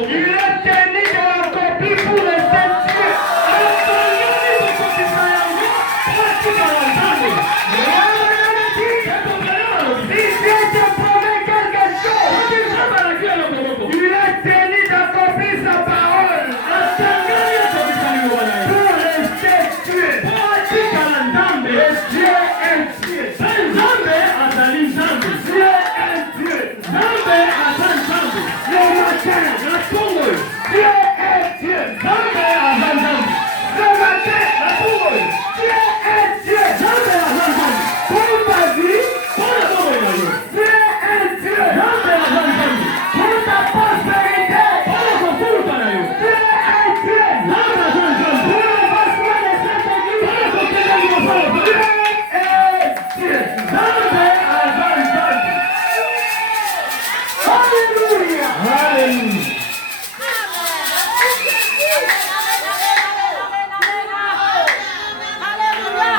il est tenu de la copie pour le sentir. Si Dieu te promet quelque chose, il est tenu d'accomplir sa parole. Pour rester Dieu. Et Dieu est Dieu. Dieu est Dieu. Le matin, Dieu est Dieu. Le matin, Dieu est Dieu. Pour ta vie, Dieu est Dieu. Pour ta prospérité, Dieu est Dieu. Pour l'avancement de cette église, Dieu est Dieu. Alléluia.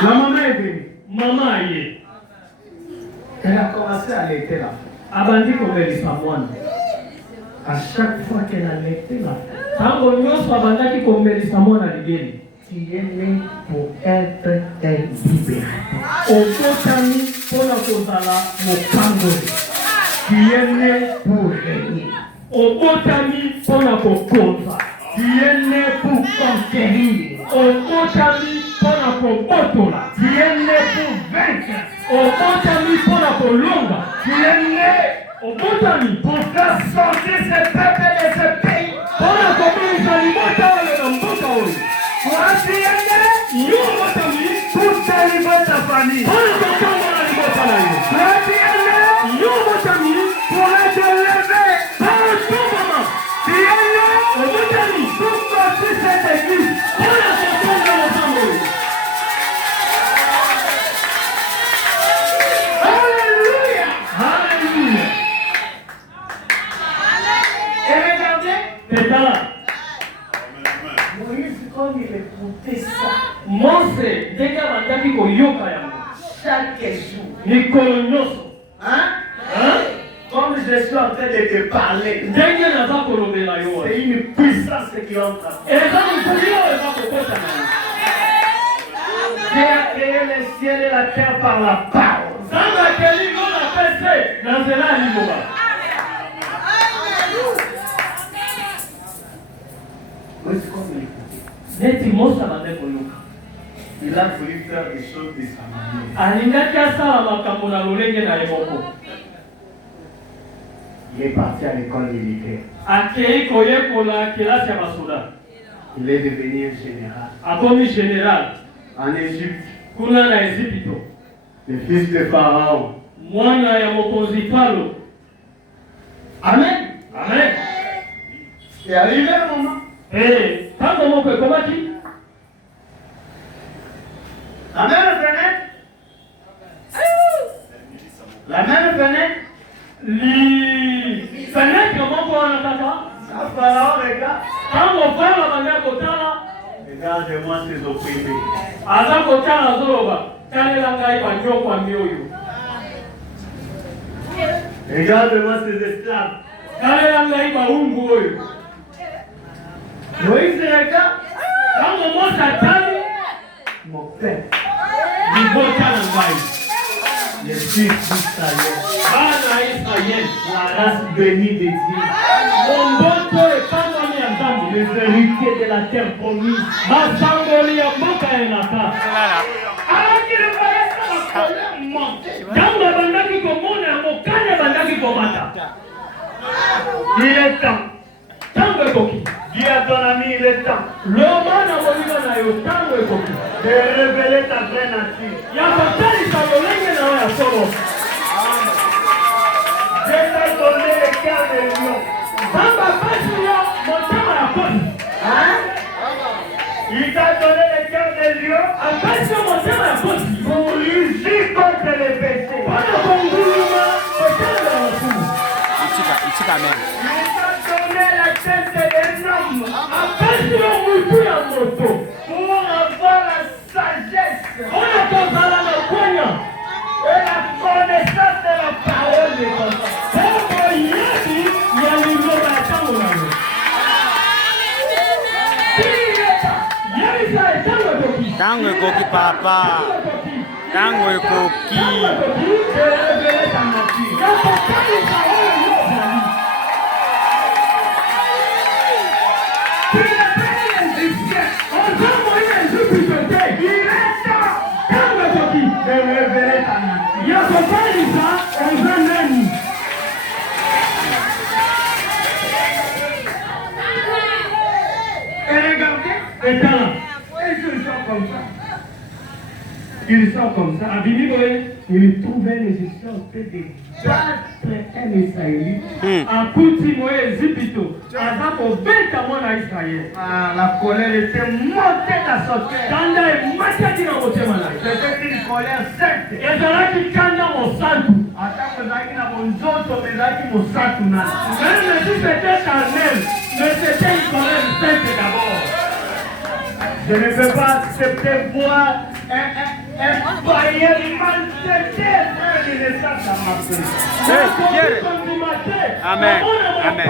La maman est venue. Maman est. Elle a commencé à allaiter l'enfant. abandi komelisa mwana. À chaque fois qu'elle a metté la tango nyonso abandaki komelisa mwana ligeni. Tu es né pour être un libérateur. Okotami mpona kozala mopangoli. Tu es né pour régner. Okotami mpona kokonza. Tu es né pour conquérir. Okotami mpona kobotola. Tu es né pour vaincre. Okotami mpona kolonga. Tu es né okotami pour faire sortir ce peuple de ce pays. Mpona kokomisa libota oyo na mboka oyo. Toi tu es né yo okotami pour délivrer ta famille. Mpona kokombola libota na yo. Toi tu es né yo okotami pour être élevé par ton maman. Tu es né okotami pour sortir cette église. Mpona kokombola ensemble oyo. Alléluia. Alléluia. Et regardez, c'est là. Moïse, comme il écoutait ça, Mose, dès qu'il a dit qu'il y a chaque jour, Nicolonioso, comme je suis en train de te parler, c'est une puissance qui entre. Dieu a créé le ciel et la terre par la parole. Il a voulu faire des choses de sa manière. Il est parti à l'école militaire. Il est devenu général. En Égypte. Le fils de Pharaon. Amen. Amen. C'est arrivé un moment. Et quand on peut comment dire? La même fenêtre. La même fenêtre. Les fenêtres comment on entend ça? Pharaon regarde. Quand on voit la manière kotala. Regarde-moi ces opprimés. Aza kotala zoroba. Kalela ngai ba nyoko amioyo. Regarde-moi ces esclaves. Kalela ngai ba ungu oyo. Moïse regarde. Quand on monte à table, mon père. Le fils d'Israël, la race bénie de Dieu, les héritiers de la terre promise. Alors qu'il voyait ça, la colère montait. Il est temps. Dis à ton ami, il est temps de révéler ta vraie nature. Dieu t'a donné le cœur de lion. Il t'a donné le cœur de lion pour lutter contre les péchés. Il t'a donné la tête d'un homme pour avoir la sagesse et la connaissance de la parole de Dieu. Tango ekoki papa, tango ekoki. Ils sont comme ça. Ils trouvaient les Égyptiens en train de battre un Israélite. La colère était montée dans son cœur. C'était une colère sainte. Même si c'était charnel, mais c'était une colère sainte d'abord. Je ne peux pas accepter voir un païen maltraité, frère, il est ça. Pierre. Amen. Amen.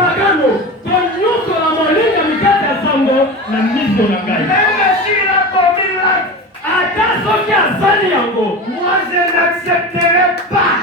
Moi je n'accepterai pas.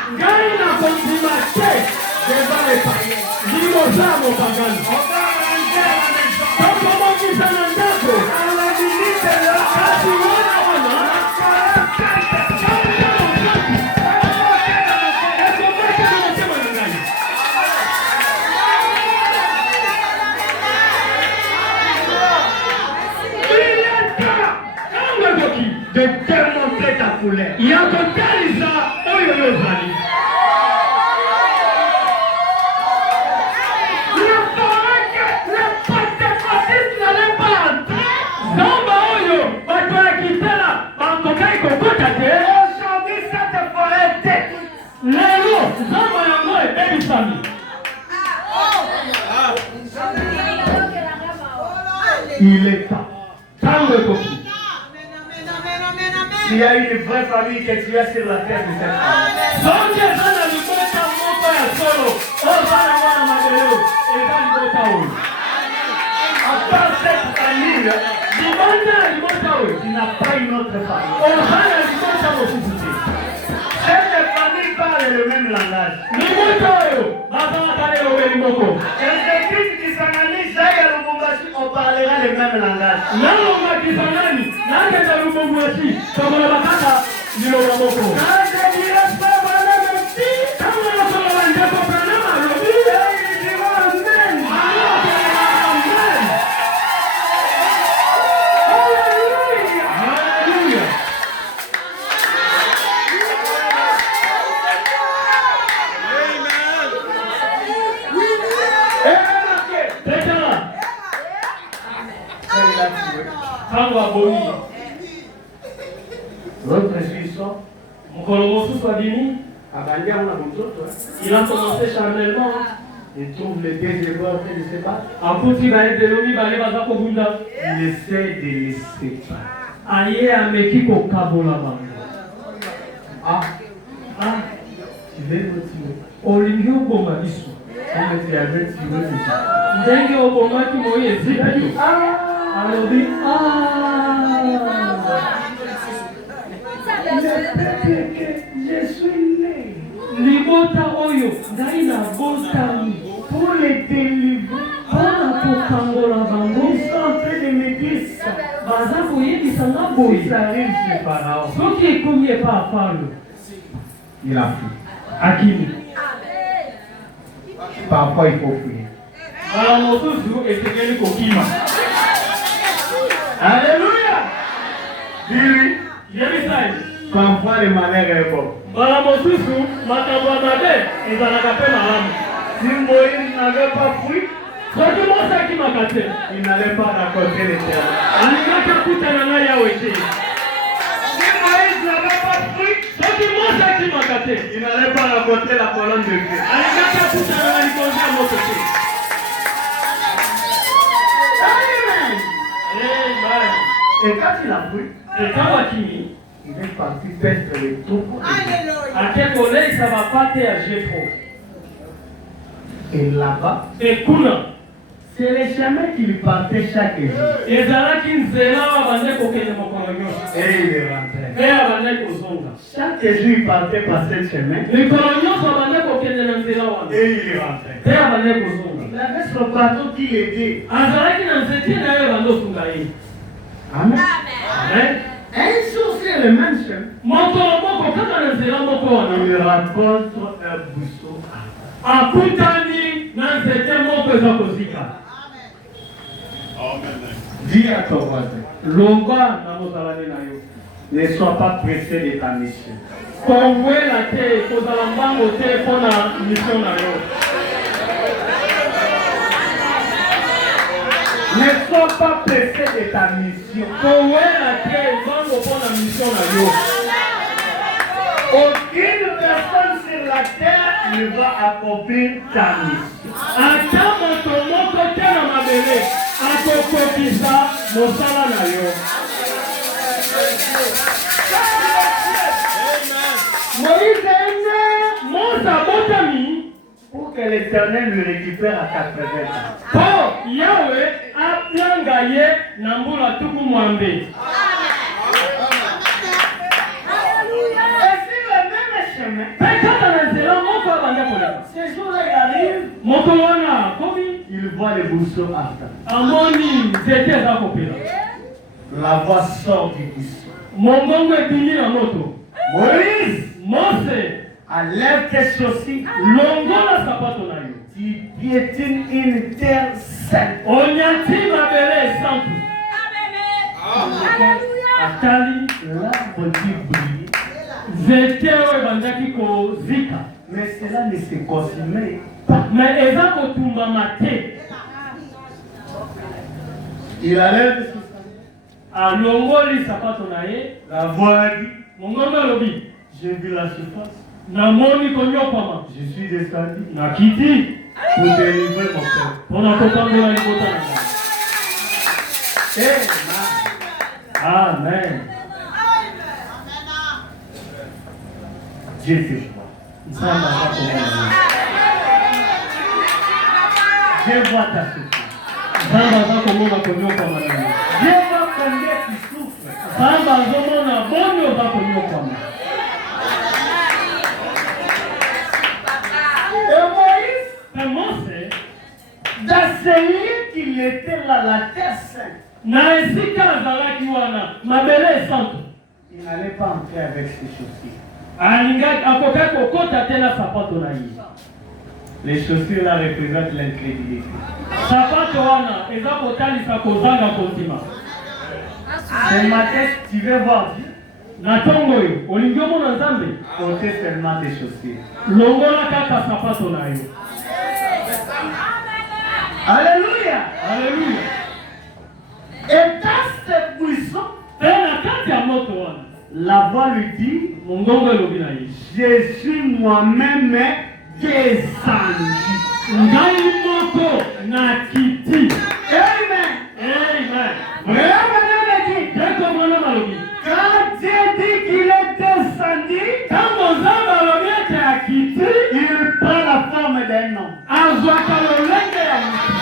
De démontrer ta colère. Il y a total ça, oh yo yo zali. Le pentecôtiste n'allait pas entrer. Zamba oyo, batola kitela, bantoka ikokota te. Aujourd'hui cette forêt tête. Lelo, zamba yango ebebisami. Il est temps. Tango ekoki. S'il y a une vraie famille que tu as sur la terre de cette famille. À part cette famille, tu n'as pas une autre famille. Cette famille parle le même langage. Quelqu'un qui s'analyse, on parlera le même langage. L'autre Suisse, il a commencé charnellement. Il trouve les pieds de bord et ne sait pas. Il essaie de les séparer. Ah, tu veux me tuer. Comme tu avais tué je suis né. Libota oyo, ndaina botani. Pour les délivrer. Pana kokangola bango. Ils sont en train de me dire ça. Baza koyebisa nga boye. Ça arrive chez Pharaon. Soki ekomi epa Faro, Il a fui. akimi. Parfois il faut fuir. Bala mosusu esekeli kokima. Alléluia. Dis-lui. Yebisai. Parfois le malheur est bon. Bala mosusu makambo ya mabe ezalaka mpe malamu. Si Moïse n'avait pas fui, Soki Mose akimaka te, il n'allait pas raconter l'éternel. alingaki akutana na Yawe te. Si Moïse n'avait pas fui, Soki Mose akimaka te, il n'allait pas raconter la colonne de feu. alingaki akutana na likonzi ya moto te. Amen. Amen. Et quand il a fui, Ntango akimi, il est parti perdre les troupeaux. ake koleisa bapate ya Jethro. Et là-bas, Et kuna, c'est le chemin qu'il partait chaque jour. ezalaki nzela oyo abande kokende mokolo nyonso. Et il est rentré. Mpe abande kozonga. Chaque jour, il partait par ce chemin. Mikolo nyonso abande kokende na nzela wana. Et il est rentré. Mpe abande kozonga. Il avait son bateau qui l'aidait. Azalaki na nzete na ye ebande osunga ye. Amen. Amen. Un jour, c'est le même chemin. Mokolo moko kaka na nzela moko wana. Il rencontre un buisson. Akutani na nzete moko eza kozika. Dis à ton voisin, Loba na mozalani na yo. ne sois pas pressé de ta mission. Kowela te, kozala mbango te mpona mission na yo. Ne sois pas pressé de ta mission. Kowela te, mbango mpona mission na yo. Aucune personne sur la terre ne va accomplir ta mission. Ata moto moko te na mabele akokokisa mosala na yo. Moïse est né, Mose que l'Éternel le récupère à 80 ans. Po Yahweh abyanga ye na mbula tuku mwambe. Et sur le même chemin, Pekata na nzela moko abanda koleka. ce jour-là il arrive, Moko wana komi il voit les bourseaux after. amoni nzete eza kopela. La voix sort du buisson. Mongongo ebimi na moto. Moïse, Mose enlève tes chaussures. longola sapato na yo. Tu piétines une terre sainte. Onyati mabele esantu. Atali, l'arbre qui brille. Nzete oyo ebandaki kozika. Mais cela ne se consumait pas. Me eza kotumbama te. Il enlève ses chaussures. Alongoli sapato na ye. La voix a dit, Mongongo alobi. j'ai vu la surface. Namoni konyokwama. Je suis descendu Nakiti. pour délivrer mon peuple. Mpona kopangola libota na ngai. Amen. Dieu fait voir. Nzambe aza komona. Dieu voit ta souffrance. Nzambe aza komona konyokwama na yo. Dieu voit combien tu souffres. Nzambe azomona boni oza konyokwama. Et Moïse, Mpe Mose dans ce lieu qu'il était là, la terre sainte, na esika azalaki wana mabele esantu. il n'allait pas entrer avec ses chaussures. Alingaki akokaki kokota te na sapato na ye. Les chaussures là représentent l'incrédulité. Sapato wana eza kotalisa kozanga kondima. Ce matin, tu veux voir Dieu, Na ntongo oyo olingi omona Nzambe porter seulement tes chaussures. longola kaka sapato na yo. Alléluia. Alléluia. Et dans ce buisson, Mpe na kati ya moto wana la voix lui dit, mongongo elobi na ye. je suis moi-même descendu. Ngai moko na kiti. Amen. Amen. Vraiment, Ndeko mwana malobi. quand Dieu dit qu'il est descendu, Tango Nzambe alobi ete akiti il prend la forme d'un homme. azwaka lolenge ya moto.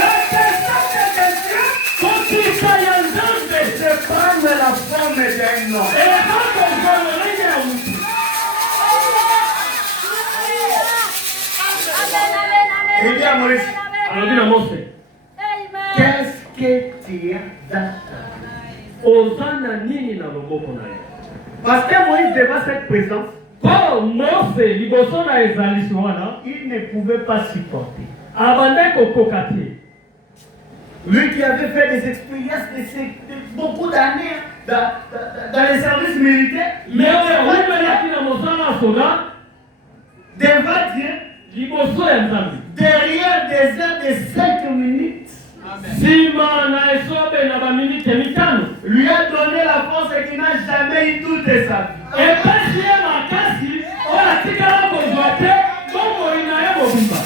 La descente de Dieu, Kotika ya Nzambe c'est prendre la forme d'un homme. eza kozwa lolenge ya moto. Il dit à Moïse, Alobi na Mose. qu'est-ce que tu as dans ta main? Oza na nini na loboko na yo? Parce que Moïse, devant cette présence, Po Mose liboso na ezalisi wana il ne pouvait pas supporter. abandaki kokoka te. Lui qui avait fait des expériences de beaucoup d'années dans les services militaires, Me oyo omelaki na mosala ya soda devant Dieu, liboso ya Nzambe. derrière des heures de 5 minutes, Nsima na esobe na baminite mitano lui a donné la force qu'il n'a jamais eu toute sa vie. epesi ye makasi oyo atikala kozwa te bomoi na ye mobimba.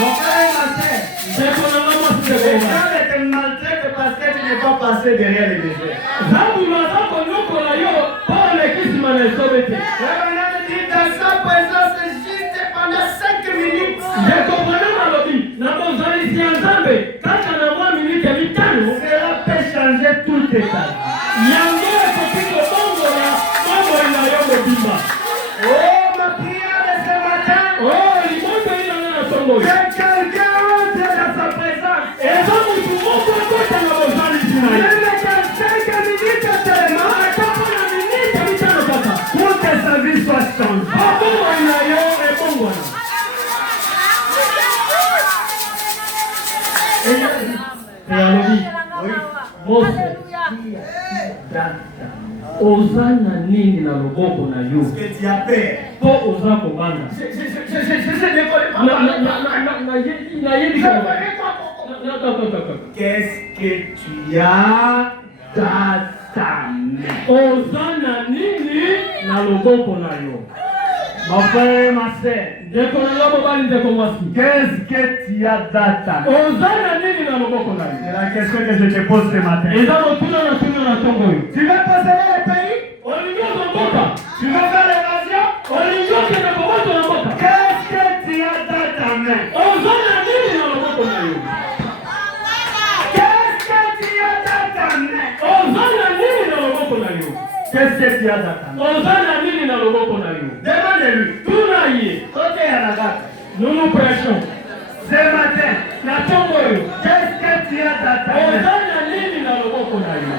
Mon frère et ma soeur, Ndeko na nga mwasi les ndeko gens ne te maltraitent parce que tu n'es pas passé derrière les déserts. zabima aza konyokola yo mpo oleki nsima na esobe te. Frère, dit dans sa présence juste pendant 5 minutes, Ndeko mwana malobi na bozalisi ya Nzambe kaka na mwa minite mitano cela peut changer toute ta vie. yango ekoki kobongola bomoi na yo mobimba. Oh, ma prière de ce matin, oyo libondeli na nga na ntongo oyo que quelqu'un entre dans sa présence. eza motu moko akota na bozalisi na ye. Même dans 5 minutes seulement, atako na minite mitano kaka pour que sa vie soit changée. babomoi na yo ebongwana. Pe alobi Mose oza na nini na loboko na yo Que tu as peur. mpo oza kobanga. Je ne connais pas. nayebi Je connais pas. Qu'est-ce que tu as dans ta main? oza na nini na loboko na yo. Mon frère et ma soeur, Ndeko na yo mobali ndeko mwasi qu'est-ce que tu as dans ta main? oza na nini na loboko na yo. C'est la question que je te pose ce matin. eza motuna na tuna na ntongo oyo. Tu veux posséder le pays? olingi ozomboka Tu veux faire l'évasion? olingi okende kobota Qu'est-ce que tu as d'attendre? Ozana nini na loboko na yo? Demande-lui. Tunaye. Côté Yanagaka. Nous nous prêchons. Ce matin, Na tongo yo. qu'est-ce que tu as d'attendre? Ozana nini na loboko na yo?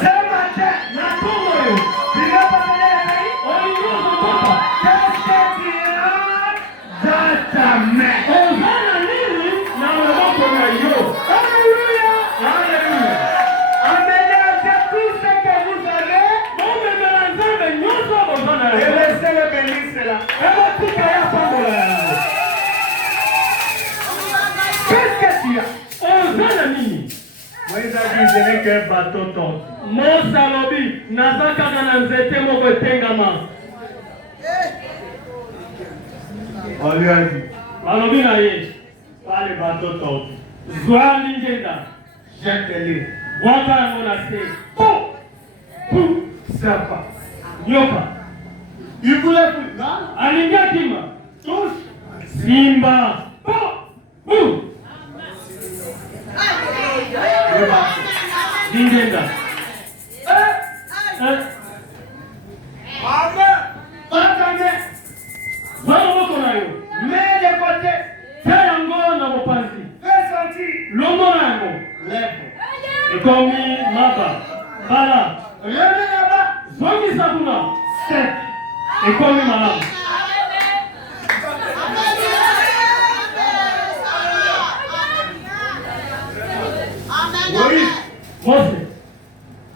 Ce matin, Na tongo yo. tu vas parler à lui. Olinyozo papa. Qu'est-ce que tu as dans ta main? Ozana nini na loboko na yo? Alléluia. Alléluia. Amenez tout ce que vous avez Omemela nzambe nyonso bozana et yo. laissez-le bénir cela. Ebotika ya pambola yango. Qu'est-ce que tu as? Ozana nini? Moïse a dit, ce n'est qu'un bateau tordu. Mose alobi naza kaka na nzete moko etengama. On lui a dit, Alobi na ye pas le bateau tordu. zwa lingenda Jette-le. bwaka yango na se. Po! Pu! Serpent. Nyoka Il voulait plus. Non. alingi akima Tous. simba. Po! Pu! Le bateau. Lingenda. Amen. Attendez. Zwa loboko na yo. Mets de côté. Te yango na mopanzi. Fais sortir. Longo na yango Lève. ekomi maba bala. Remets là-bas. Zongisa kuna Sec. ekomi malamu. Oui. Mose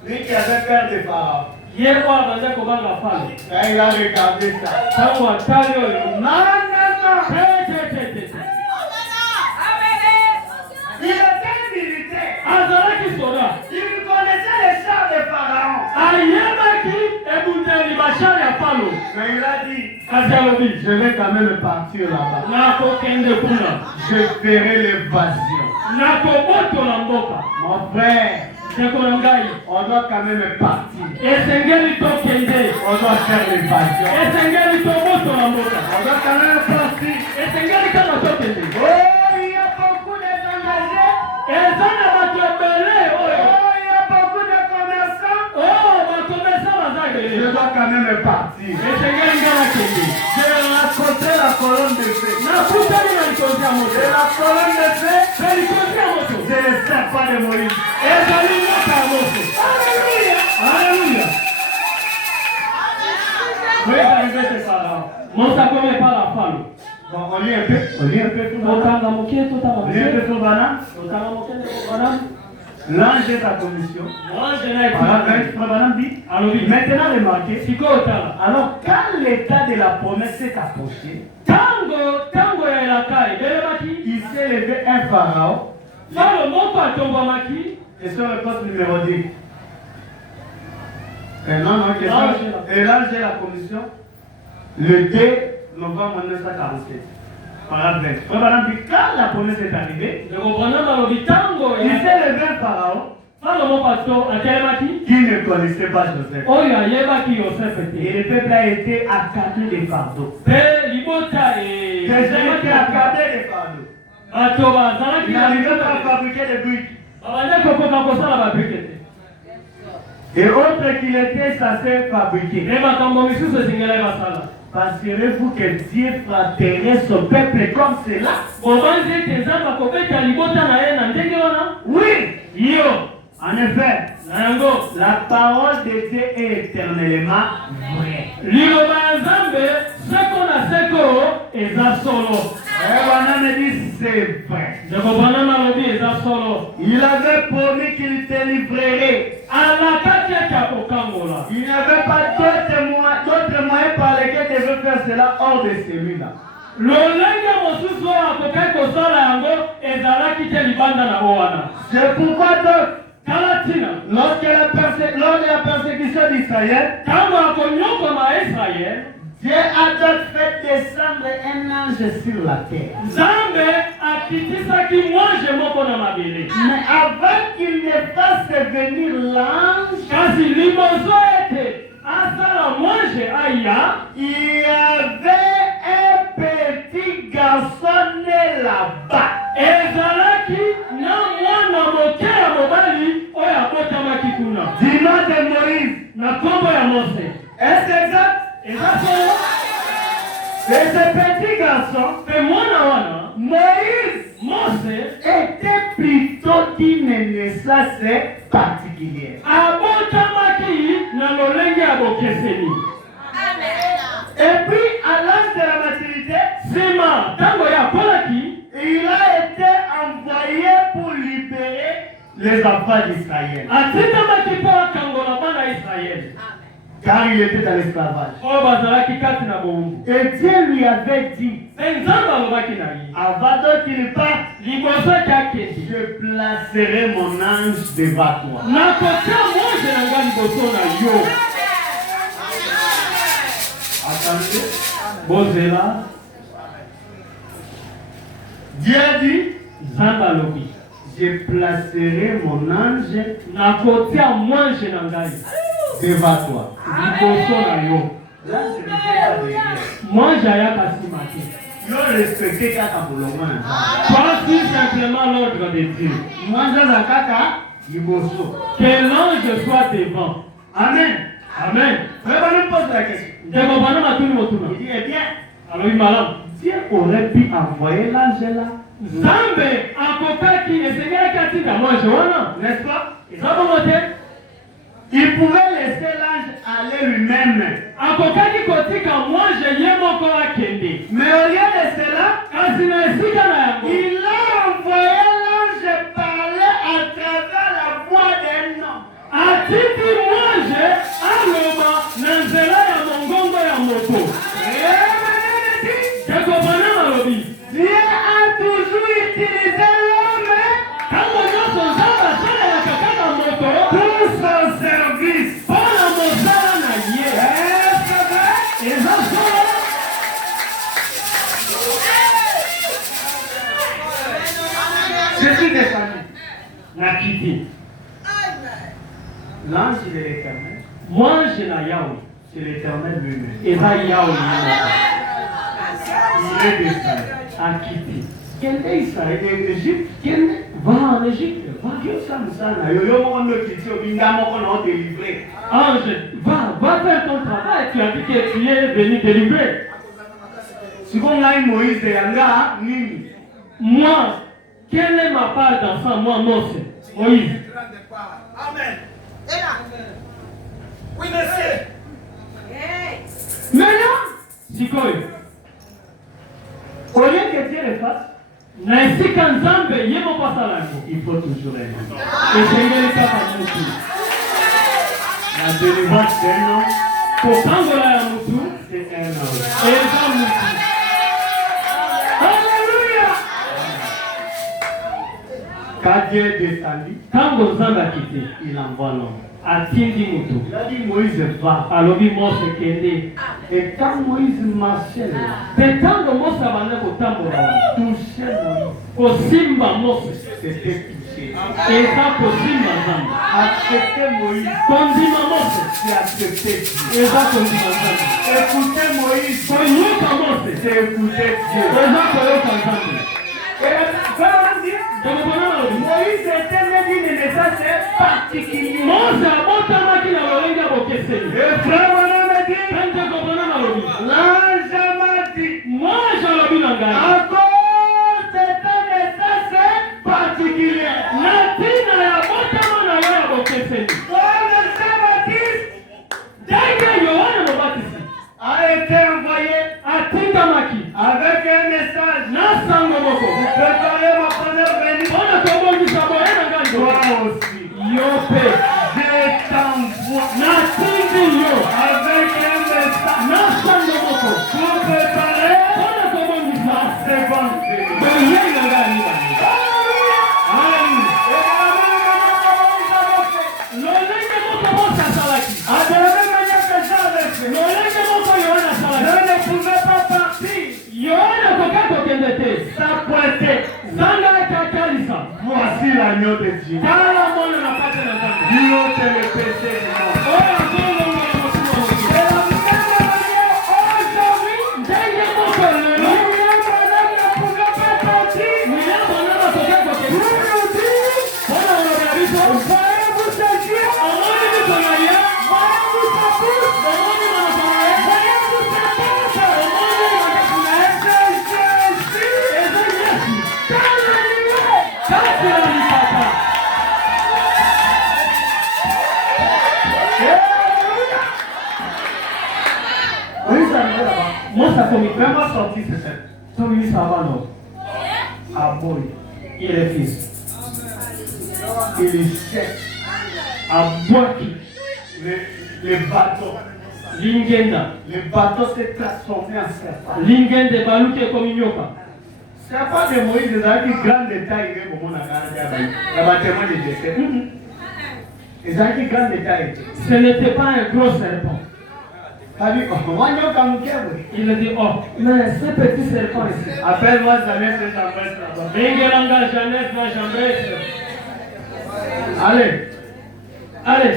Lui qui avait peur de Pharaon. ye oyo abanza kobanga falo Quand il a regardé ça. ntango atali oyo Non, non, non. te. Il était militaire. azalaki soda Il connaissait les chars de Pharaon. ayebaki ebundeli bashari ya falo Mais il a dit, kasi alobi je vais quand même partir là-bas. nakokende kuna Je ferai l'évasion. nakobotola mboka. Mon frère, ndeko na ngai on doit quand même partir. esengeli tokende, On doit faire l'évasion. esengeli tobotola mboka, On doit quand même partir. esengeli kaka tokende. Oh, il y a beaucoup d'engagés. eza na bato ebele oyo Oh, il y a beaucoup de commerçants. bakomesa baza Je ebele, dois quand même partir. esengeli nga nakende. J'ai raconté la colonne de feu. nakutani na likonzi ya moto, Et la colonne de feu, pe likonzi ya moto c'est le serpent de Moïse. ezali nyoka ya moto. Alléluia. Alléluia. Moïse arrivé chez Pharaon. Mose akomi epai ya falo. Bon, on lit un peu tout bana. Totanga moke totanga On lit un peu moke tout bana. totanga moke ndeko bana. L'ange est à commission. Mwanze na Voilà, epai. quand Frère dit. Alobi Maintenant, remarquez. sikoyo tala. Alors, quand l'état de la promesse s'est approché, Tango ya elaka ebelemaki, il s'est levé un pharaon. falo moko atombwamaki. Question réponse numéro 10. Non, question. L'ange. Et l'ange est à la commission le 2 novembre 1947. Paragraphe 20. Frère Branham dit, quand la promesse est arrivée, Ndeko Branham alobi tango il ya s'est levé un pharaon falo moko atelemaki, qui ne connaissait pas Joseph. oyo ayebaki Yosefe Et te. le peuple a été accablé de fardeaux. Pe libota Les gens étaient accablés de fardeaux. bato bazalaki Ils n'arrivaient pas à fabriquer des briques. babanda kokoka kosala babrike te. Et autres qu'il était censé fabriquer. Me makambo misusu ezingelai basala. Penserez-vous que Dieu flatterait son peuple comme cela? Bobanzi ete nzambe akobeta libota na ye na ndenge wana? Oui! Yo En effet, na yango la parole de Dieu est éternellement vraie. liloba ya nzambe seko na seko eza solo. Et on me dit c'est vrai. Ndeko Branham alobi eza solo. Il avait promis qu'il te livrerait. Alakaki ete akokangola. Il n'y avait pas d'autre moyen par lesquels tu veux faire cela hors de celui-là. lolenge mosusu oyo akokai kosala yango ezalaki te libanda na o wana. C'est pourquoi donc, Tala ntina lors de la persécution d'Israël, ntango akonyokoma Israele, Dieu a donc fait descendre un ange sur la terre. nzambe akitisaki mwange moko na mabele. Mais avant qu'il ne fasse venir l'ange, Kasi liboso ete asala mwange aya, il y avait un petit garçon né là-bas. ezalaki na mwana moke ya mobali oyo abotamaki kuna. Du nom de Moïse. Na kombo ya Mose. Est-ce exact? Exactement. Et ce petit garçon, Pe mwana wana. Moïse, Mose. était plutôt d'une naissance particulière. Abotamaki na lolenge ya bokeseni. Et puis, à l'âge de la maturité, Sima tango ya polaki. il a été envoyé pour libérer les enfants d'Israël. Atitamaki po akangola bana Israël. Car il était dans l'esclavage. Oyo bazalaki kati na bombu. Et Dieu lui avait dit, Nzambe alobaki na ye. avant qu'il parte, Liboso akende. je placerai mon ange devant toi. Nakotia mwanze na nga liboso na yo. Attendez. Bozela. Dieu dit, Nzambe alobi. je placerai mon ange Nakotia mwanze na ngai. devant toi. Liboso na yo. Là, ce n'était pas de Dieu. Mwanze ayaka nsima te. Ils ont respecté Kaka Boulomana. Voici simplement l'ordre de Dieu. Mwanza za Kaka, Yiboso. Que l'ange soit devant. Amen. Amen. Vraiment, nous pose la question. Ndeko bana matuni motuna. Il dit, eh bien, Alobi malamu. Dieu aurait pu envoyer l'ange là. Nzambe akokaki esengelaki atinda mwanze wana. N'est-ce pas? Eza bongo te. Il pouvait laisser l'ange aller lui-même. Akokaki kotika mwanze ye moko akende. Mais au lieu de cela, Kasi na esika na yango. il a envoyé l'ange parler à travers la voix d'un homme. Atiki mwanze aloba na nzela ya mongongo ya moto. Ndeko bana malobi. Dieu a toujours utilisé l'homme Tango nyonso Nzambe asalelaka kaka moto. pour son service. Mpona mosala na ye. Est-ce vrai? Eza solo. Je suis descendu. Na kiti. L'ange de l'éternel, Mwanze na yawe. c'est l'éternel lui-même. Eza yawe ye moko. Il est descendu. Akiti. Quel est Israël d'Égypte? Quel est? Va en Égypte. Va. Dieu Samsana, yo moko no kiti obinga moko na délivrer. Ange, va faire ton travail. Tu as dit que tu es venu délivrer. Siko ngai Moïse yanga nini? Moi, quelle est ma part dans ça, moi, Mose? Moïse. Amen. Oui, monsieur. Maintenant, Sikoyo. au lieu que Dieu le fasse, Na esika Nzambe ye moko asala yango. il faut toujours aimer. Esengeli kaka mutu. La délivrance d'un homme, Kokangola ya mutu. c'est un homme. Eza mutu. Alléluia! Quand Dieu est descendu, Tango Nzambe akiti. il envoie l'homme. Atindi mutu. Il a dit Moïse va. Alobi Mose kende. Et quand Moïse marchait là, Te tango Mose abanda kotambola wana. touchait Moïse, Kosimba Mose. c'était touché. Eza kosimba Nzambe. Accepter Moïse, Kondima Mose. c'est accepter Dieu. Eza kondima Nzambe. Écouter Moïse, Koyoka Mose. c'est écouter Dieu. Eza koyoka Nzambe. Comment dire? Ndeko bana malobi. Moïse était né d'une naissance particulière. Mose abotamaki na lolenge ya bokeseni. Et frère Bonhomme dit, Ndeko bana malobi. l'ange m'a dit, Moi jalobi na ngai. à cause de ta naissance particulière, Na ntina ya botama na yo ya bokeseni. Johann le Baptiste Ndenge Yohane Mobatisi a été envoyé atingamaki avec un message. na sango moko. Préparez ma première venue. Mpona kobongisa boye na ngai Toi liboso. aussi. Yo mpe. Je t'envoie Natindi yo avec un message na sango moko. pour préparer Mpona kobongisa ma seconde venue. boye na ngai mibale. Amen. Lolenge moko Mose asalaki. À de la même manière que j'avais fait, Lolenge moko Yohane je asalaki. ne pouvais pas partir Yohane akoki kokende te. sans pointer. Zanga ekakalisa. Voici l'agneau de Dieu. Tala mwana na kati na Nzambe. Lui ôte le péché du monde. Oyo akolongola motema moto. De la même manière, aujourd'hui, Ndenge moko lelo. William Branham ne pouvait pas partir. William Branham akoki kokende. Pour nous dire, Mpona koloba biso. voyez-vous ce Dieu ça commis. Vraiment sorti, c'est ça. Ton ministre avant non. Ah boy. Il est fils. Il est chef. À Boaki. Les bateaux. Lingenda. Les bateaux s'est transformé en serpent. Lingende baluke comme nyoka. Serpent de Moïse, c'est un grand détail pour mon abattement de décès. C'est un grand détail. Ce n'était pas un gros serpent. Il a dit, oh, Mais ce petit serpent ici. appelle-moi Jeannette et Jean-Bresse là-bas. Bengelanga Jeannette va Jean-Bresse. Allez, Allez.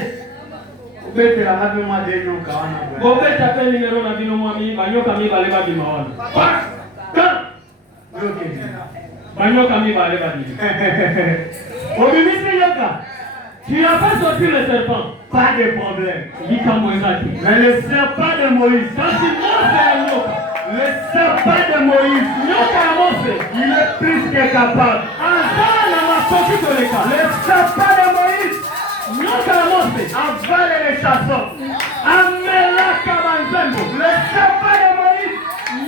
Bete la habi mwa de yon ka wana bwe. Bobe t'appelle numéro na bino mwami banyoka mi bale ba bima wana. Quand Ok. banyoka mi bale ba bima. Obimisi yoka. Tu n'as pas sorti le serpent. Pas de problème. Likambo ezaki. Mais le serpent de Moïse, Quand tu montes à nyoka. le serpent de Moïse, Nyoka ya Mose. il est plus que capable. Azala na masoki koleka. Le serpent de Moïse Nyoka ya Mose. avale les chasseurs. Amelaka banzembo. Le serpent de Moïse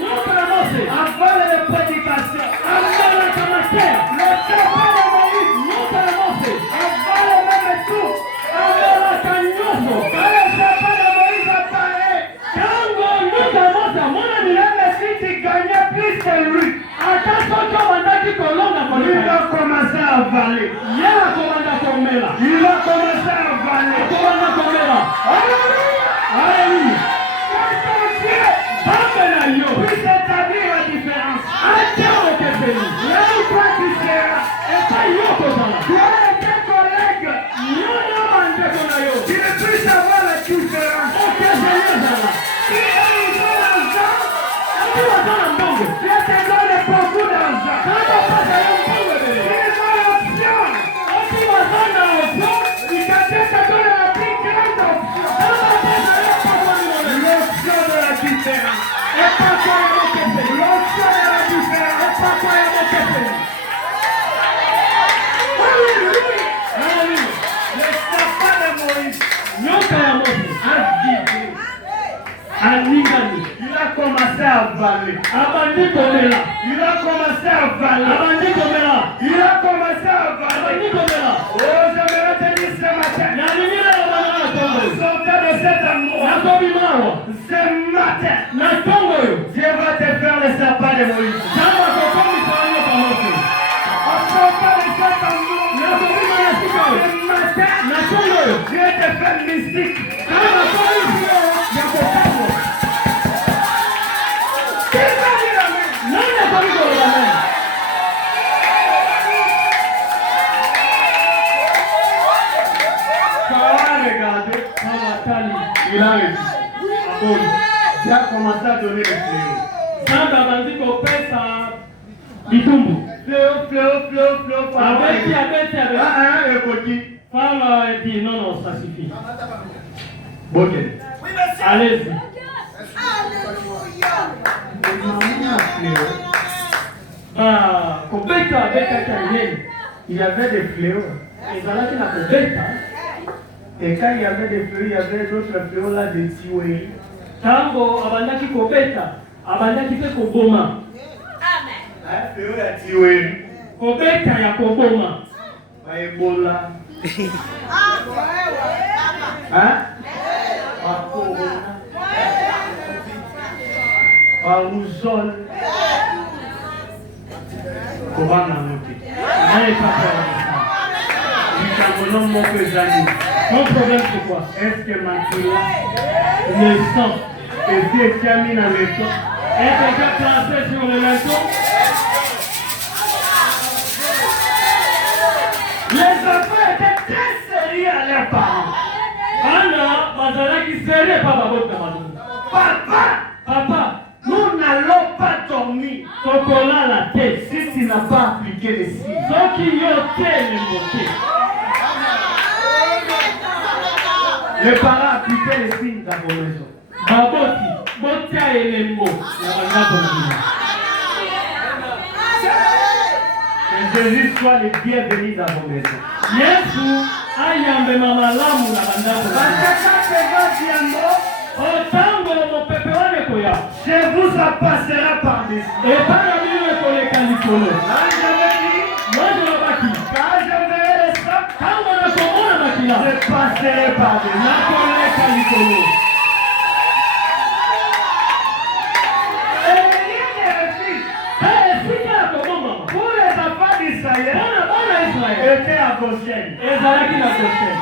Nyoka ya Mose. avale les prédications. Amelaka mater. Le serpent de Moïse Nyoka ya Mose. avale même tout. Amelaka nyonso. Quand le serpent de Moïse apparaît, Tango nyoka ya Mose amona milele. même si tu gagnais plus que lui, Ata soki obandaki kolonga il koleka. va commencer à avaler. Ye akobanda komela. Il va commencer à avaler. Akobanda komela. Alléluia! Haleluya. Que ton Dieu Pambe na yo. puisse établir la différence. Ate okeseni. Là où toi tu seras, Epai yo kozala. toi et tes collègues, Nyonso bandeko na yo. tu ne puisses avoir la différence. Okeseni ezala. Si ils ont l'argent, Ati baza na mbongo. Dieu te donne beaucoup d'argent. Kaka pasa yo mbongo ebele. S'ils ont l'option, Ati baza na option. Dieu te donne la plus grande option. Kaka pasa yo papa minone. L'option de la différence. Epako ya mokeseni. L'option de la différence. Epako ya mokeseni. Alléluia. Haleluya. Le serpent de Moïse Nyoka ya Mose. a guidé. Alingani. Il a commencé à avaler. Abandi komela. Il a commencé à avaler. Abandi komela. Il a commencé à avaler. Abandi komela. Oh, j'aimerais te dire ce matin. Na lingina ya bana na tongo. Sortez de cet endroit. Na kobimawa. Ce matin, Na tongo yo. Dieu va te faire le serpent de Moïse. Jamba kokomisa nyoka Mose. En sortant de cet endroit, Na kobima na sika yo. ce matin, Na tongo yo. Dieu te fait mystique. Kama komisi yo. Ya kotango. Qui va dire amen? Nani akomi koloba amen? Quand on a regardé, Kama tali. il a réussi. Ah bon, Dieu a commencé à donner les fléaux. Jamba abandi kopesa bitumbu. Fléau, fléau, fléau, fléau. Abeti abeti abeti. Ah, le petit. Fala dit non non ça suffit. Bon, Oui, monsieur. Allez-y. Kobeta abetaki ayeni. il y avait des fléaux. Ezalaki na kobeta. Et quand il y avait des fléaux, il y avait d'autres fléaux là, des tioués. Tango abandaki kobeta. Abandaki pe koboma. Un fléau ya tioué. Kobeta ya koboma. Ba Ebola. Hein? Ba Corona. Ba Rougeole. Comment on a noté? Naye papa. Likambo moko ezali. Mon problème c'est quoi? Est-ce que makila Le sang esi etiami na leto? est déjà placé sur le linteau. Les enfants étaient très sérieux à leurs parents. Bana bazalaki sérieux pa babota malungu. Papa, Papa, nous n'allons pas dormir tokolala te. si tu n'as pas appliqué les signes. Soki yo te lembo te. Les parents appliquaient les signes dans vos maisons. Baboti, botia elembo ya bandako na bino. Que Jésus soit le bienvenu dans vos maisons. Yesu ayambema malamu na bandako na Parce bino. que quand tes gars viendront, Otango mopepe wane koya. Je vous en passerai par-dessus. Epana mimi koleka likolo. Là, j'avais dit, Mwanzo nabaki. quand je verrai les sacs, Kama nakomona makila. je passerai par-dessus. Nakoleka likolo. Et rien ne refuse. Sika ya koboma. Pour les enfants d'Israël, Bana bana Israel. étaient à Goshen. Ezalaki na Goshen.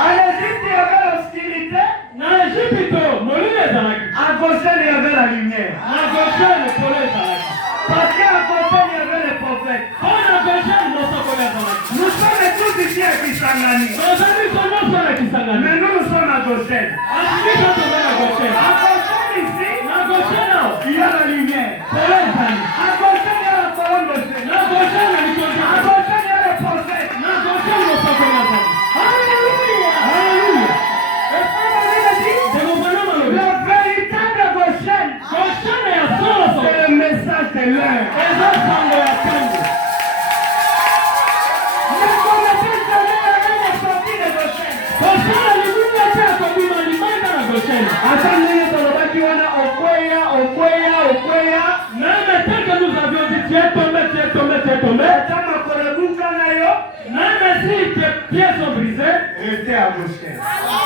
En Égypte, il y avait l'obscurité. Na Ejipito molimo ezalaki. À Goshen, il y avait la lumière. Na Goshen polo ezalaki. Parce qu'à Goshen, il y avait les prophètes. Mpona Goshen mosoko ezalaki. Nous sommes tous ici à Kisangani. Tozali nyonso na Kisangani. Mais nous sommes à Goshen. Asibika toza na Goshen. À Goshen ici, Na Goshen awa. il y a la lumière. Polo ezali. À Goshen, il y a la colonne de Dieu. Na Goshen na À likonzi. Goshen, il y a les prophètes. Na Goshen mosoko ezali. Alléluia. Haleluya. Et comme on l'a dit, Ndeko mwana malobi. le véritable Goshen, Goshen ya solo. c'est le message de l'heure. Eza sango ya tango. Ne connaissez jamais la même sortie de Goshen. Goshen alibunga te akobima limanga na Goshen. Hata nini tolobaki wana okweya. Même tant que nous avions dit tu es tombé. Hata makorebuka nayo, Même si tes pieds sont brisés, était à Goshen.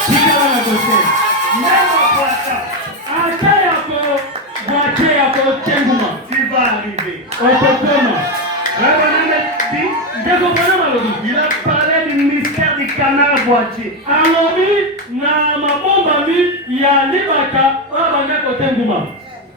tu seras na Goshen. Même à Poisson, Ata yako boite yako tenguma. tu vas arriver. Okokoma. Rabbi dit, Ndeko mwana malobi. il a parlé du mystère du canard boitier. Alobi na mabombami ya libaka oyo banga kotenguma.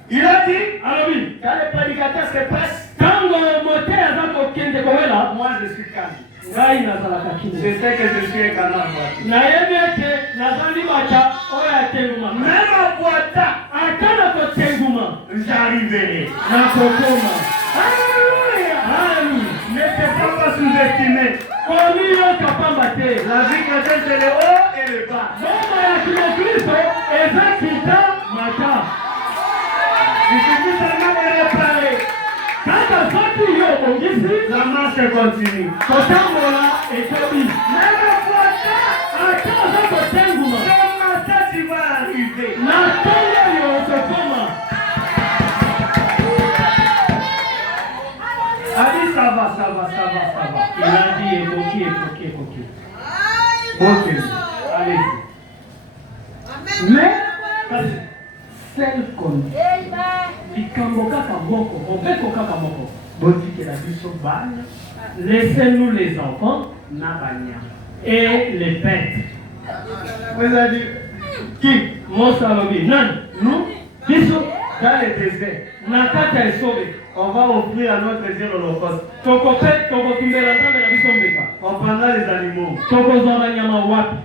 Il a dit, Alobi. quand le prédicateur se passe, Tango mote aza kokende kowela. moi je suis calme. Ngai nazalaka kimia. Je sais que je suis un canard boitier. Nayebi ete naza libaka oyo atenguma. Même à Boita, Ata na kotenguma j'arriverai. nakokoma. Alléluia. Haleluya. Ne te fais pas sous-estimer. Komiyoka pamba te. La vie chrétienne, c'est le haut et le bas. Bomba ya Kristo eza kita mata. Il suffit seulement de réparer. Kaka soki yo obongisi, La marche continue. kotambola ekobi. Même à Boita, Ata oza kotenguma. ce matin, tu vas arriver. Na ntongo yo okokoma. Allez, ça va. Il a dit ekoki. Ok. Allez. Mais celle qu'on likambo kaka moko, mobeko kaka moko. Botikela biso bana Laissez-nous les enfants na banyama. et les bêtes. Vous avez dit, qui? Mosa lobi nani? Nous, Biso dans le désert, na kati ya esobe. on va offrir à notre Dieu l'holocauste. Tokotumbela nzambe na biso mbeka. On prendra les animaux. Tokozwa banyama wapi?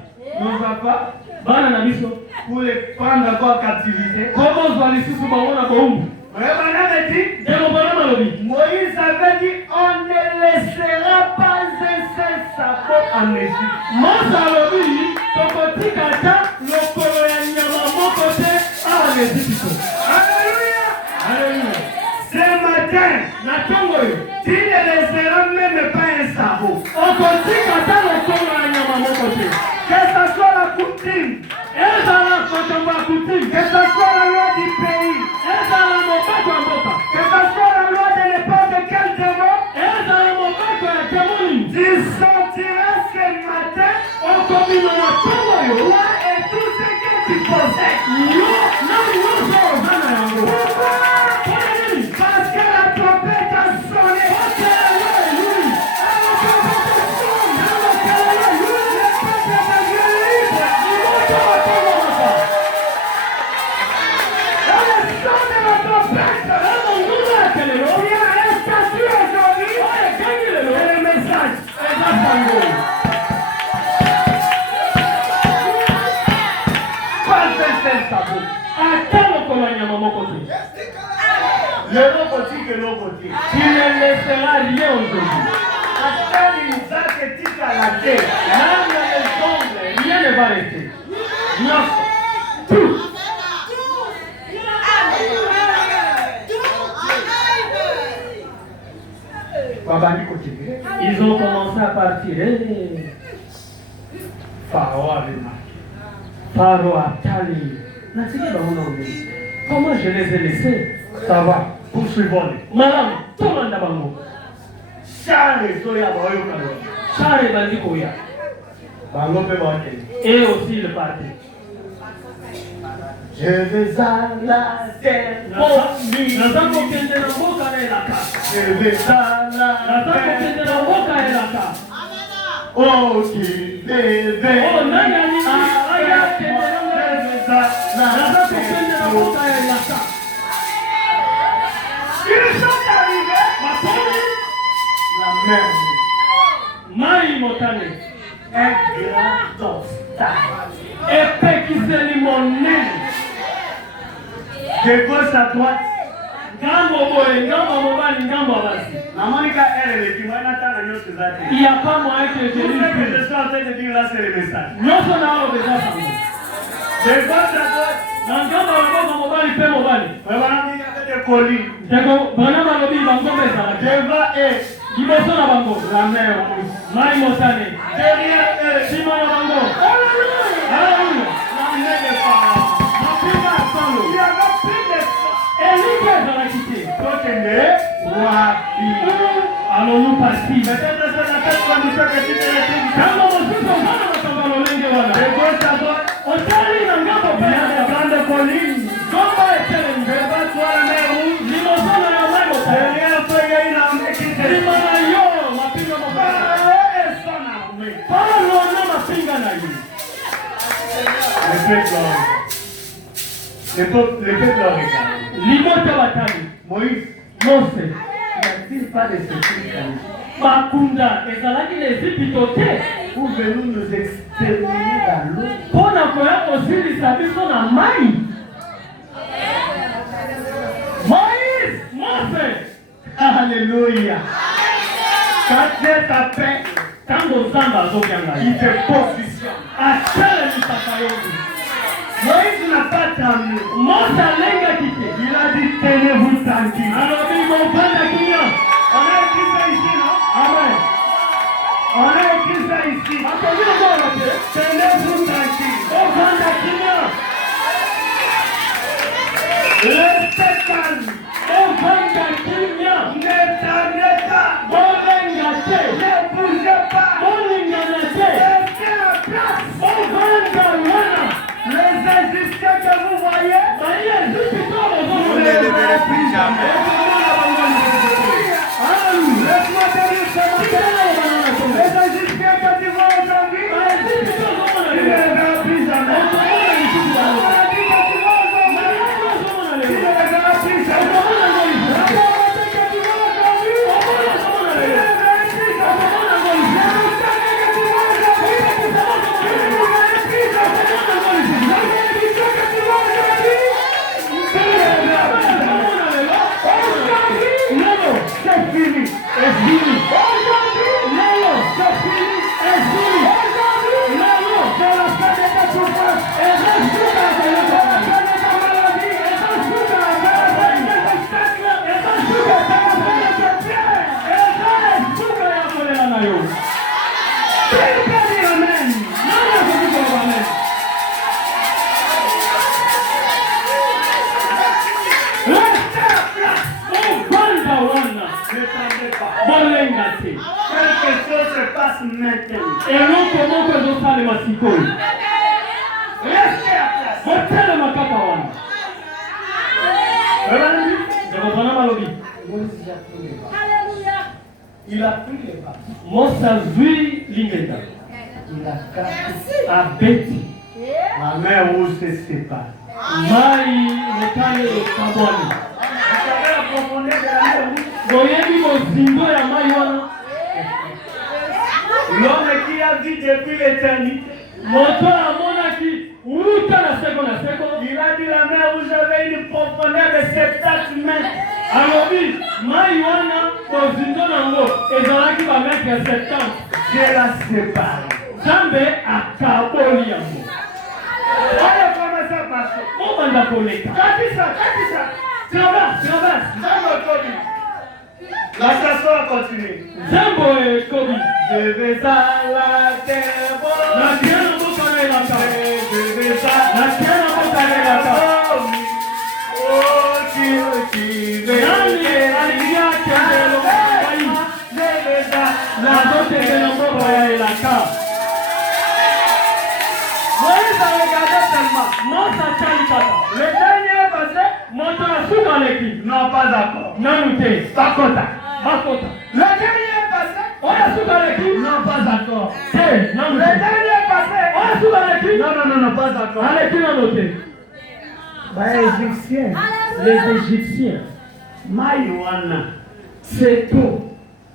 Nos enfants, Bana na biso. pour les prendre encore en captivité. Kokozwa lisusu bango na boumbu. Vraiment, avait dit, Ndeko mwana malobi. Moïse avait dit, on ne laissera pas un seul sapot en Égypte. Mosa lobi tokotika ta lokolo ya nyama moko te awa na Ejipito. Alléluia. Haleluya. Ce matin, Na ntongo oyo tu ne laisseras même pas un sabot. okotika ta lokolo ya nyama moko te. Que ce soit la coutume, Ezala makambo ya kutimi. que ce soit la loi du pays, Ezala mobeko ya mboka. que ce soit la loi de l'époque de quel démon, Ezala mobeko ya temoni. tu sortiras ce matin, Okobima na ntongo oyo. toi et tout ce que tu possèdes. Yo na nyonso oza na yango. Pourquoi? Mpona nini? Parce que la trompette a sonné. Okelelo elui. La trompette sonne. Le peuple de Dieu est libre. Moto otomaka. Dans le son de la trompette, Emo ngulu ya kelelo. il y a un statut aujourd'hui. Oyo ekangi lelo. C'est le message. Eza sango. Pas un seul sabot. Ata lokolo ya nyama moko te. Le roboti que l'oboti. Tu ne laisseras rien aujourd'hui. Hasta l'Isaac est à la terre. Même les ongles, rien ne va rester. Nyonso. Tout. Babani continue. Ils ont commencé à partir. Pharaon avait marqué. Pharaon atali. Nasikia baona ule. Comment je les ai laissés? Ça va. Poursuivons-les. Madame, tout le monde a bango. Charles, soya boyo kalo. Charles Bandikoya. Bango pe bote. Et aussi le parti. Je vais à la terre. Nazako kende na mboka na elaka. Je vais à la Nazako kende terre. na mboka elaka. Oh, qui bébé. Oh, nani aya kende na mboka. Nazako kende na mboka elaka. Ils sont arrivés. Maponi. La même. Mai motane. Un grand obstacle. Epekiseli monene. De gauche à droite. Ngambo boye, ngambo mobali, ngambo basi. La Monica, elle est qui m'a entendu nous ces actes. Il n'y a pas moyen que je Tout ce que dise. je suis en train de dire là, c'est le message. Nyonso na alo beza sango. De gauche à droite. Na ngambo ya mboka mobali pe mobali. Vraiment, il y avait des colis. Ndeko bana balobi bango ezalaki. Devant eux, Liboso na bango. la mer rouge. Mai motane. Derrière eux, Nsima na bango. Alléluia. Haleluya. L'armée des pharaons. Mapinga ya solo. Il y avait plus d'espoir. Elike ezalaki te. Tokende, wapi. Allons-nous partir? Peut-être que c'est la tête qu'on dit que tu te retrouves. Ngambo mosusu ozana makambo lolenge wana. De gauche à droite, Otali na ngambo il y a des pe. grandes collines. Ngomba etelemi. Devant toi, la mer rouge. Liboso na yo mai motane. Derrière toi, il y a une armée qui te Nsima na yo mapinga mobali. Pharaon et son armée. Paulo na mapinga na ye. Le peuple regarde. Libota batali. Moïse, Mose. n'y a-t-il pas de sécurité Bakunda ezalaki na Ezipito te. pouvez-nous nous exterminer dans l'eau? Mpo na koya kosilisa biso na mai. Moïse, Mose. Alléluia. Quand Dieu t'appelle, Tango Nzambe azokianga il ye. te positionne. Atelemisaka yo. Moïse n'a pas terminé. Mose alengaki te. Il a dit tenez-vous tranquille. Alobi mobanda kinya. On a écrit ça ici, non? Amen. On a écrit ça ici. Akoki lokola te. Tenez-vous tranquille. Obanda kinya. Restez calme. Obanda kinya. Ne tardez pas. Bolenga te. Ne bougez pas. Bolingana te. Restez en place. Obanda wana. Les Égyptiens que vous voyez, Maye Ezipito Vous ne les verrez plus jamais. laisse-moi te dire ce matin, les Égyptiens que tu vois aujourd'hui, tu ne les verras plus jamais. La maladie que tu vois aujourd'hui, tu ne les verras plus jamais. La pauvreté que tu vois aujourd'hui, tu ne les verras plus jamais. La montagne que tu vois aujourd'hui, tu ne les verras plus jamais. La bénédiction que tu vois aujourd'hui, tu ne les verras plus jamais. Aujourd'hui, c'est fini. Aujourd'hui, c'est fini. Aujourd'hui, c'est la fin de ta souffrance. C'est la fin de ta maladie. C'est la fin de tes obstacles. C'est la fin de tes pierres. Qui peut dire amen? Restez à place. Ne tendez pas. Quelque chose se passe maintenant. eloko moko ezosalema sikoyo. Restez à place. Botelema kaka wana. Ndeko malobi. Il a pris les pas. Mose azwi lingenda. Il a cassé. Abeti. La mer rouge se sépare. Mai motane ekabwani. Vous savez la profondeur de la mer rouge? Boyebi mozindo ya mai wana. L'homme qui a vu depuis l'éternité, Moto amonaki wuta na seko na seko. il a dit la mer rouge avait une profondeur de 70 mètres. Alobi mai wana mozindo nango ezalaki bametre ya 70. Dieu l'a séparé. Nzambe akaboli yango. Allez, comment ça passe? Obanda koleka. Katisa. Traverse. Nzambe Kobi. La chanson a continué. Nzambo ekobi. Je vais à la terre. Na tiana mboka na elaka. Je vais à Na tiana mboka na elaka. Mosa chali kaka. Le dernier passé, Moto asuka leki. non pas d'accord. Nanute. Bakota. Bakota. Le dernier passé, Oya asuka leki. non pas d'accord. Te. Le Nanute. dernier passé, Oya asuka leki. non, pas d'accord. Aleki nanute. Égyptiens, les Égyptiens, Maïwana. c'est tout.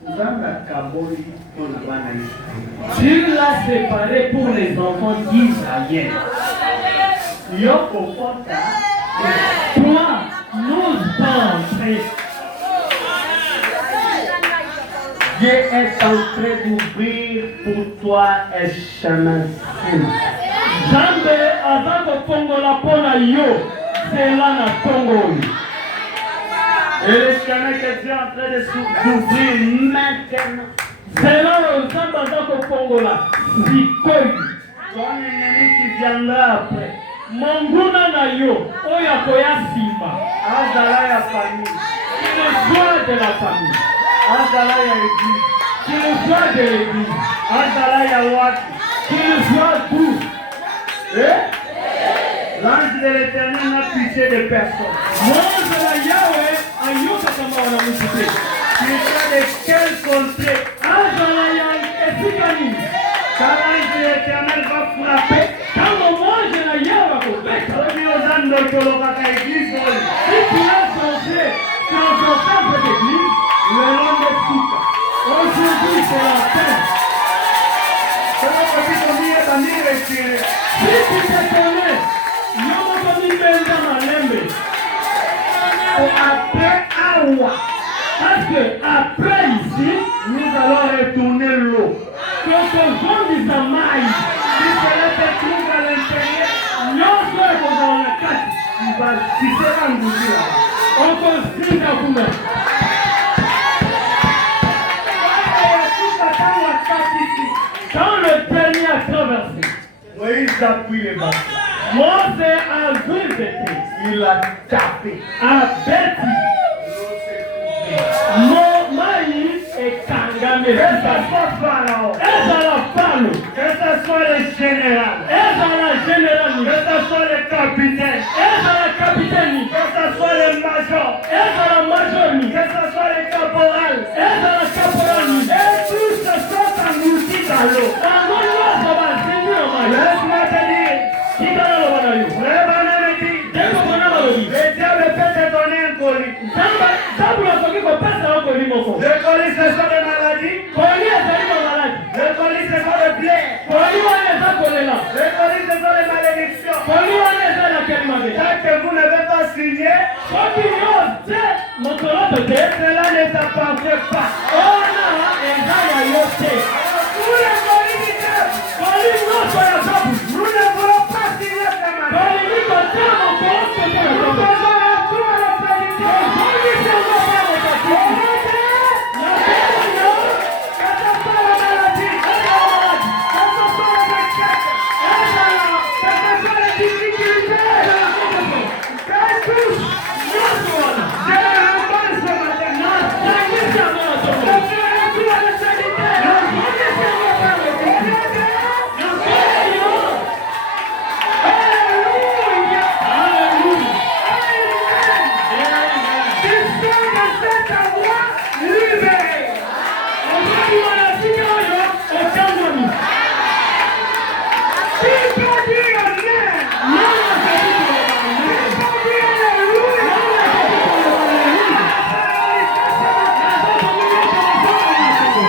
Zanga kaboli pona bana Israël. Dieu l'a séparé pour les enfants d'Israël. Yoko pota. Toi, nous pensons. Dieu est en train d'ouvrir pour toi un chemin. Jambe azako pongola pona yo. Zela na tongo. Et le chemin que Dieu est en train d'ouvrir maintenant. Zela Zamba azako pongola. Sikoi. Ton ennemi qui viendra après. Monguna na yo. Oya koya simba. Azala ya famille. Qu'il soit de la famille. Azala ya église. Qu'il soit de l'église. Azala ya watu. Qu'il soit tout. L'ange de l'éternel n'a pitié de personne. Mwanzo la Yahweh ayoka kama wanamushite. Tu sais de quel contrée. Azala ya esikani. Quand l'ange de l'éternel va frapper. Kama mwanzo la Yahweh akobeka. Soki ozando tolokaka église oyo. Si tu es censé transporter cette église, Le nom de Souka. aujourd'hui c'est la fin. Soki okoki komiye bami retiré. Si tu te connais, yomo komi benda malembe. Après Awa, Parce que après ici, nous allons retourner l'eau. quand on vend du samai, Si cela te trouve à l'intérieur, nyonso ekozala na kati. tu seras englouti là. On construit la kuna. Quand le dernier a traversé, Moïse a pris les bâtons. Mose a vu cette Il a tapé. a bêti. Mai ekangame. Que ce soit Pharaon, Ezala falo. que ce soit le général, Ezala que général. ce soit le capitaine, Ezala capitaine. que ce soit le major, Ezala major. que ce soit le caporal, Ezala caporal. et tous se sont engloutis dans l'eau. Bango nyonso bazindi na mai. Laisse-moi te dire, Tikala loba na yo. le bonhomme dit, Ndeko bona balobi. le diable peut te donner un colis. Nzambe akoki kopesa yo koli moko. Le colis, ce sont des maladies. Koli ezali na maladi. Le colis, ce sont des plaies. Koli wana eza kolela. Le colis, ce sont des malédictions. Koli wana eza na keli mabe. Tant que vous n'avez pas signé, Soki yo te mokoloto te, cela ne t'appartient pas. ona eza ya yo te. Tous les colis du diable, Koli nyonso ya zabu. nous ne voulons pas signer ce matin. Kolingi kotia mokongo te na Nous zabu. faisons un tour à la prédiction. Ozongi sango mpa mokati. Na pema yo, Que ce soit la maladie, eza ya maladi. que ce soit le échec, Eza ya que ce soit les difficultés, que tous, nyonso wana. je les remballe ce matin. Nasangisi yango na Je zongo. fais un tour à la prédiction. Nasangisi yango mpa mokati. Nasangisi yo. Alléluia. Hallelujah. Amen. Amen. Tu sors de cet endroit libéré. Ozongi wana sika oyo, otangwami. Tu peux dire Amen. Nani akoki koloba Tu amen? peux dire Alléluia. Nani akoki koloba haleluya? Nazokomi nyonso mosongo na songo.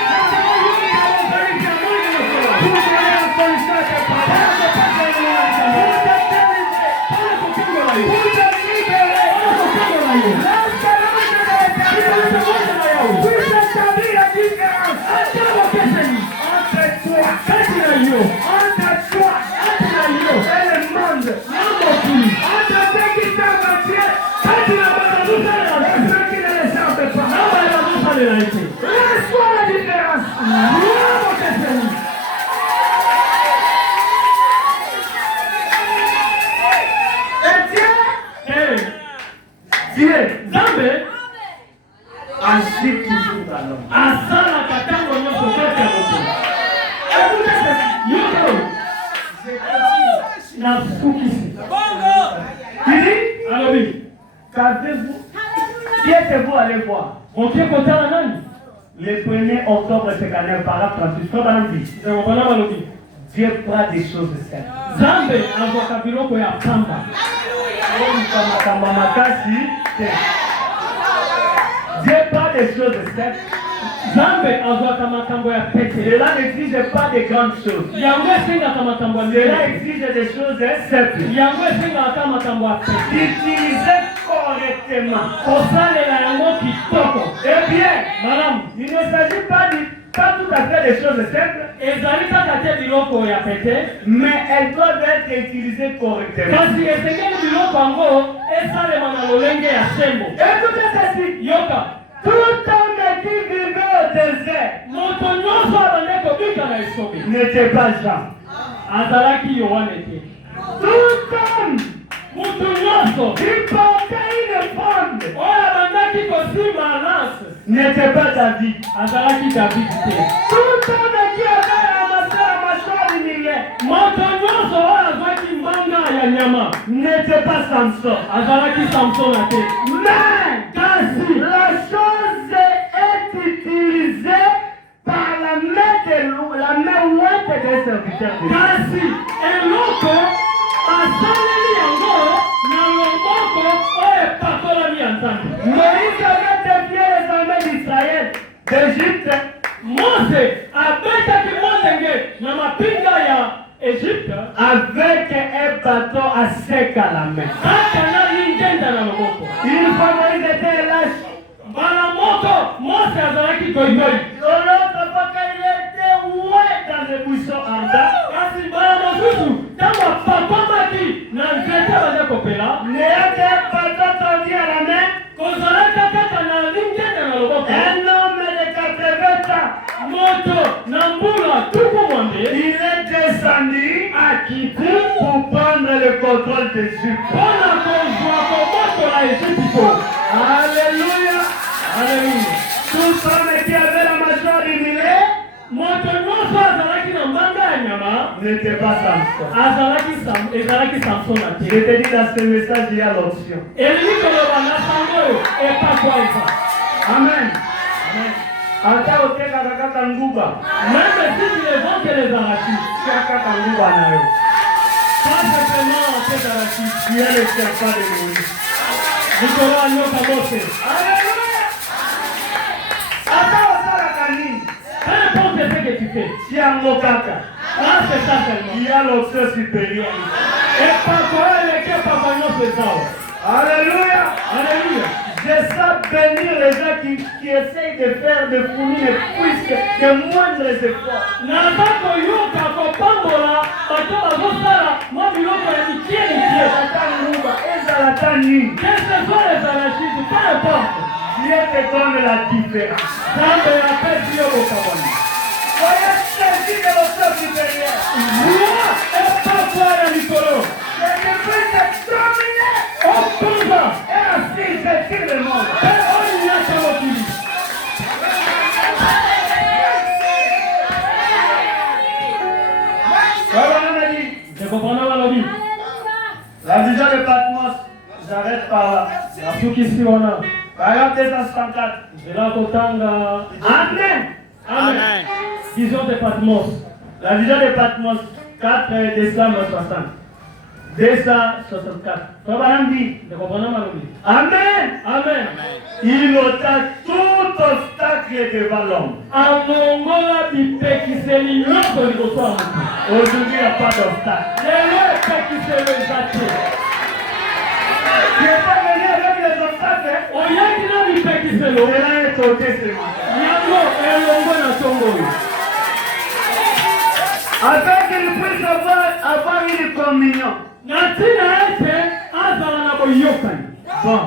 Nazokomi nyonso mosongo ya moi na songo. Pour donner la solution à tes problèmes. Mpona kopesa yo na likambo. Pour te délivrer. Mpona kokongola yo. Pour te libérer. Mpona kokongola yo. L'espérance de l'éternel Likambo na yawe. puisse établir la différence Ata bokeseni. entre toi, Kati na yo. entre toi Kati na yo. et le monde, Na mokili. entre ceux qui servent à Dieu Kati na bato bazosalela et Nzambe. ceux qui ne le servent pas. Na bato bazosalela ye te. Laisse-toi la différence. Na bokeseni. Et Dieu, Eh, Dieu Nzambe agit toujours dans l'homme. asalaka ntango nyonso kati ya moto. Écoutez ceci. Yoka oyo. Je te dis, na sukisi. Il dit, Alobi, qu'avez-vous? Qui êtes-vous allé voir? mokie kotala nani? Le 1er octobre 59, paragraphe 38. Frère Branham dit, Nzamopana balobi. Dieu prend des choses simples. Zambe azwaka biloko ya pamba. Dieu prend des choses simples. Zambe azwaka makambo ya pete. Cela n'exige pas de grandes choses. Yango esengaka makambo ya Cela ndenge. exige des choses simples. Yango esengaka makambo ya pete. D'utiliser correctement. Kosalela yango kitoko. Eh bien, Malamu, il ne s'agit pas tout à fait des choses simples, ezali kaka te biloko ya pete, mais elles doivent être utilisées correctement. kasi esengeli biloko yango esalema na lolenge ya sembo. Écoutez ceci. Yoka, Tout homme qui vivait au désert moto nyonso abande kobika na esobe n'était pas Jean. azalaki Yohane te. Tout homme Mutu nyonso qui portait une fronde oyo abandaki kosimba lance n'était pas David. azalaki David te. Tout homme qui avait ramassé la mâchoire du millet Moto nyonso oyo azwaki mbanga ya nyama n'était pas Samson. azalaki Samsona te. Mais Kasi la chose est utilisée par la main ouette des serviteurs de Dieu. kasi eloko asaleli yango na loboko oyo epakolami ya Nzambe. Moïse avait défié les armées d'Israël d'Égypte Mose abetaki molenge na mapinga ya Egypte avec un bâton à sec à la main. kaka na lingenda na loboko. Une fois Moïse était lâche. Mbala moko Mose azalaki goigoi. L'autre fois qu'il était ouais dans le buisson ardent, Kasi mbala mosusu ntango apakomaki na nzete baza kopela n'ayant qu'un bâton tendu à la main, kozalaka kaka na lingenda na loboko. un homme de 80 ans, Moto na mbula tuku mwambe il est descendu à Kiti pour prendre le contrôle d'Égypte. mpona kozwa kobotola Ejipito. Alléluia. Haleluya. Tout homme qui avait la mâchoire du millet Moto nyonso azalaki na mbanga ya nyama n'était pas Samson. ezalaki Samsona Je te. te dis dans ce message, il y a l'option. elingi koloba na sango oyo epakwa eza. Amen. Ata otekaka kaka nguba, Même si tu les vends que les arachides, tia kaka nguba na yo. pas simplement en fait arachides. Tu es le serpent de Moïse. Likolo ya nyoka Mose. Alléluia. Ata osalaka nini, Peu importe ce que tu fais, tia yango kaka. là c'est ça seulement. Il y a l'option supérieure. Epakwa oyo eleki epakwa nyonso eza awa. Alléluia. Alléluia. Je sais bénir les gens qui essayent de faire de fournir les puisques de moindres efforts. Naza koyoka kopambola bato bazosala mwa biloko ya mikie mikie. Ata nguba, ezalaka nini. Quels que soient les arachides, peu importe. Dieu te donne la différence. Nzambe apesi yo bokaboni. Soyez saisis de l'option supérieure. Zwa epakwa ya likolo. Que je puisse dominer Okonza et ainsi je tire le monde. mpe oyo nyonso mokili. Voilà, on a dit. Ekopana balobi. La vision de Patmos, j'arrête par là. Nasukisi wana. Paragraphe 264. Nzela kotanga. Amen. Amen. Vision de Patmos. La vision de Patmos, 4 décembre 60. 264. Frère dit, Ekopana balobi. Amen. Amen. Il ôta tout obstacle devant l'homme. Amongola bipekiseli nyonso liboso ya motu. Aujourd'hui, il n'y a pas d'obstacle. Lelo epekiselo eza te. Tu es pas venu avec les obstacles. Oyaki na bipekiselo. Cela est ôté ce matin. Yango elongwe na ntongo oyo. Afin qu'il puisse avoir une communion. Na ntina ete azala na boyokani. Bon,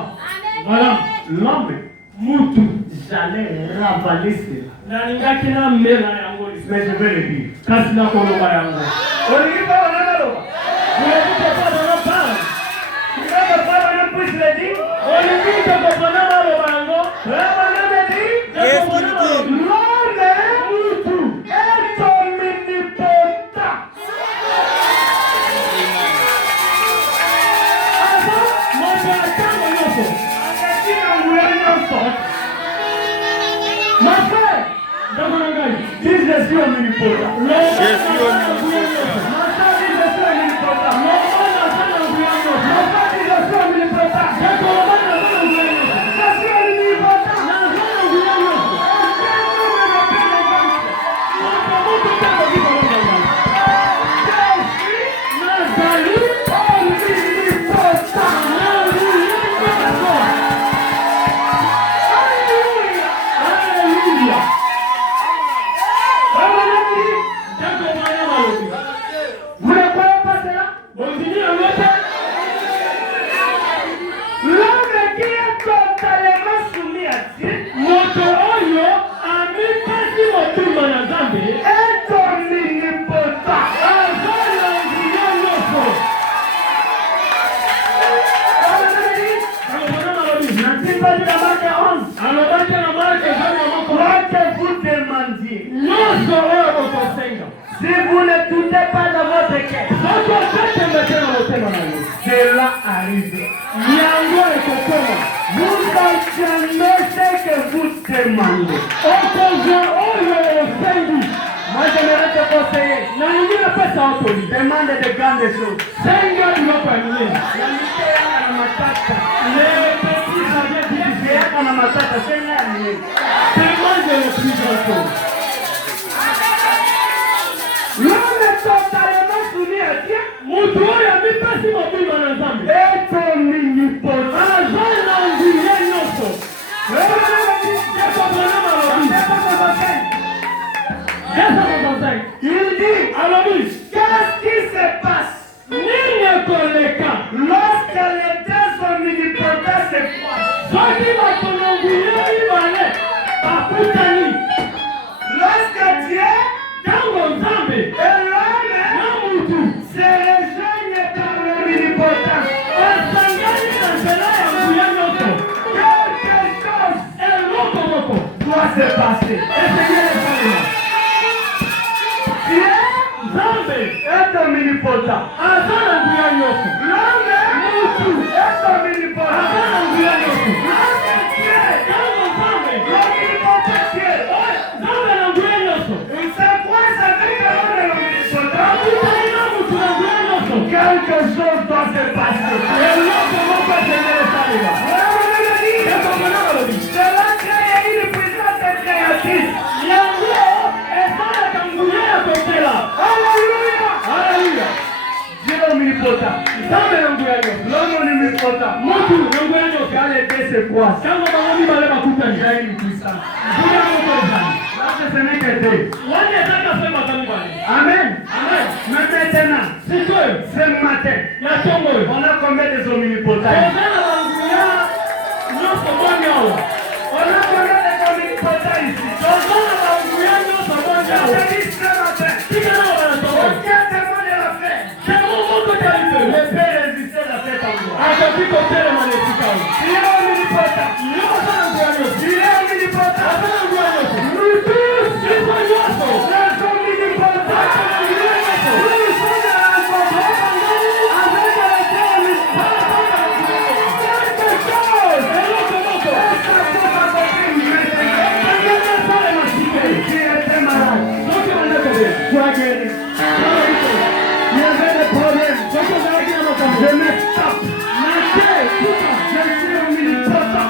Voilà. l'homme, Mutu. j'allais ravaler cela. Nalingaki na mela yango lisusu. Mais je vais le dire. Kasi nakoloba yango. Olivier Pawanagaloba. Voulez-vous que Papa en parle? Tu veux que Pawanagaloba puisse le dire? Olivier que Kopana maloba yango. Pawanagaloba dit, Qu'est-ce qu'il dit? l'homme est omnipotent. L'homme qui est totalement soumis à Dieu est omnipotent. N'a-t-il pas dit la marque 11? Quoi que vous demandiez, si vous ne doutez pas dans votre cœur, cela arrive. Vous obtenez ce que vous demandez. Moi, j'aimerais te conseiller. Demande de grandes choses. La l'homme est totalement soumis à Dieu. Est omnipotent. Il dit, qu'est-ce qui se passe lorsque les deux omnipotents se croisent? Lorsque Dieu et l'homme se rejoignent par l'omnipotence, quelque chose doit se passer. Dieu est omnipotent. L'homme est omnipotent. Quelque chose doit se passer. Cela crée une puissance créatrice. Alléluia. Dieu est omnipotent. L'homme omnipotent. Quand les deux se croisent, il y a une puissance. Là, ce n'est que deux. Amen. Mais maintenant, ce matin, on a combien de omnipotents? On a combien de omnipotents ici? Je dis ce matin, aucun démon ne l'a fait. Ne peut résister à cet endroit. Il est omnipotent. Il est omnipotent. Nous tous, les omnipotents. Je me tape. Je suis omnipotent.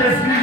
Thank you.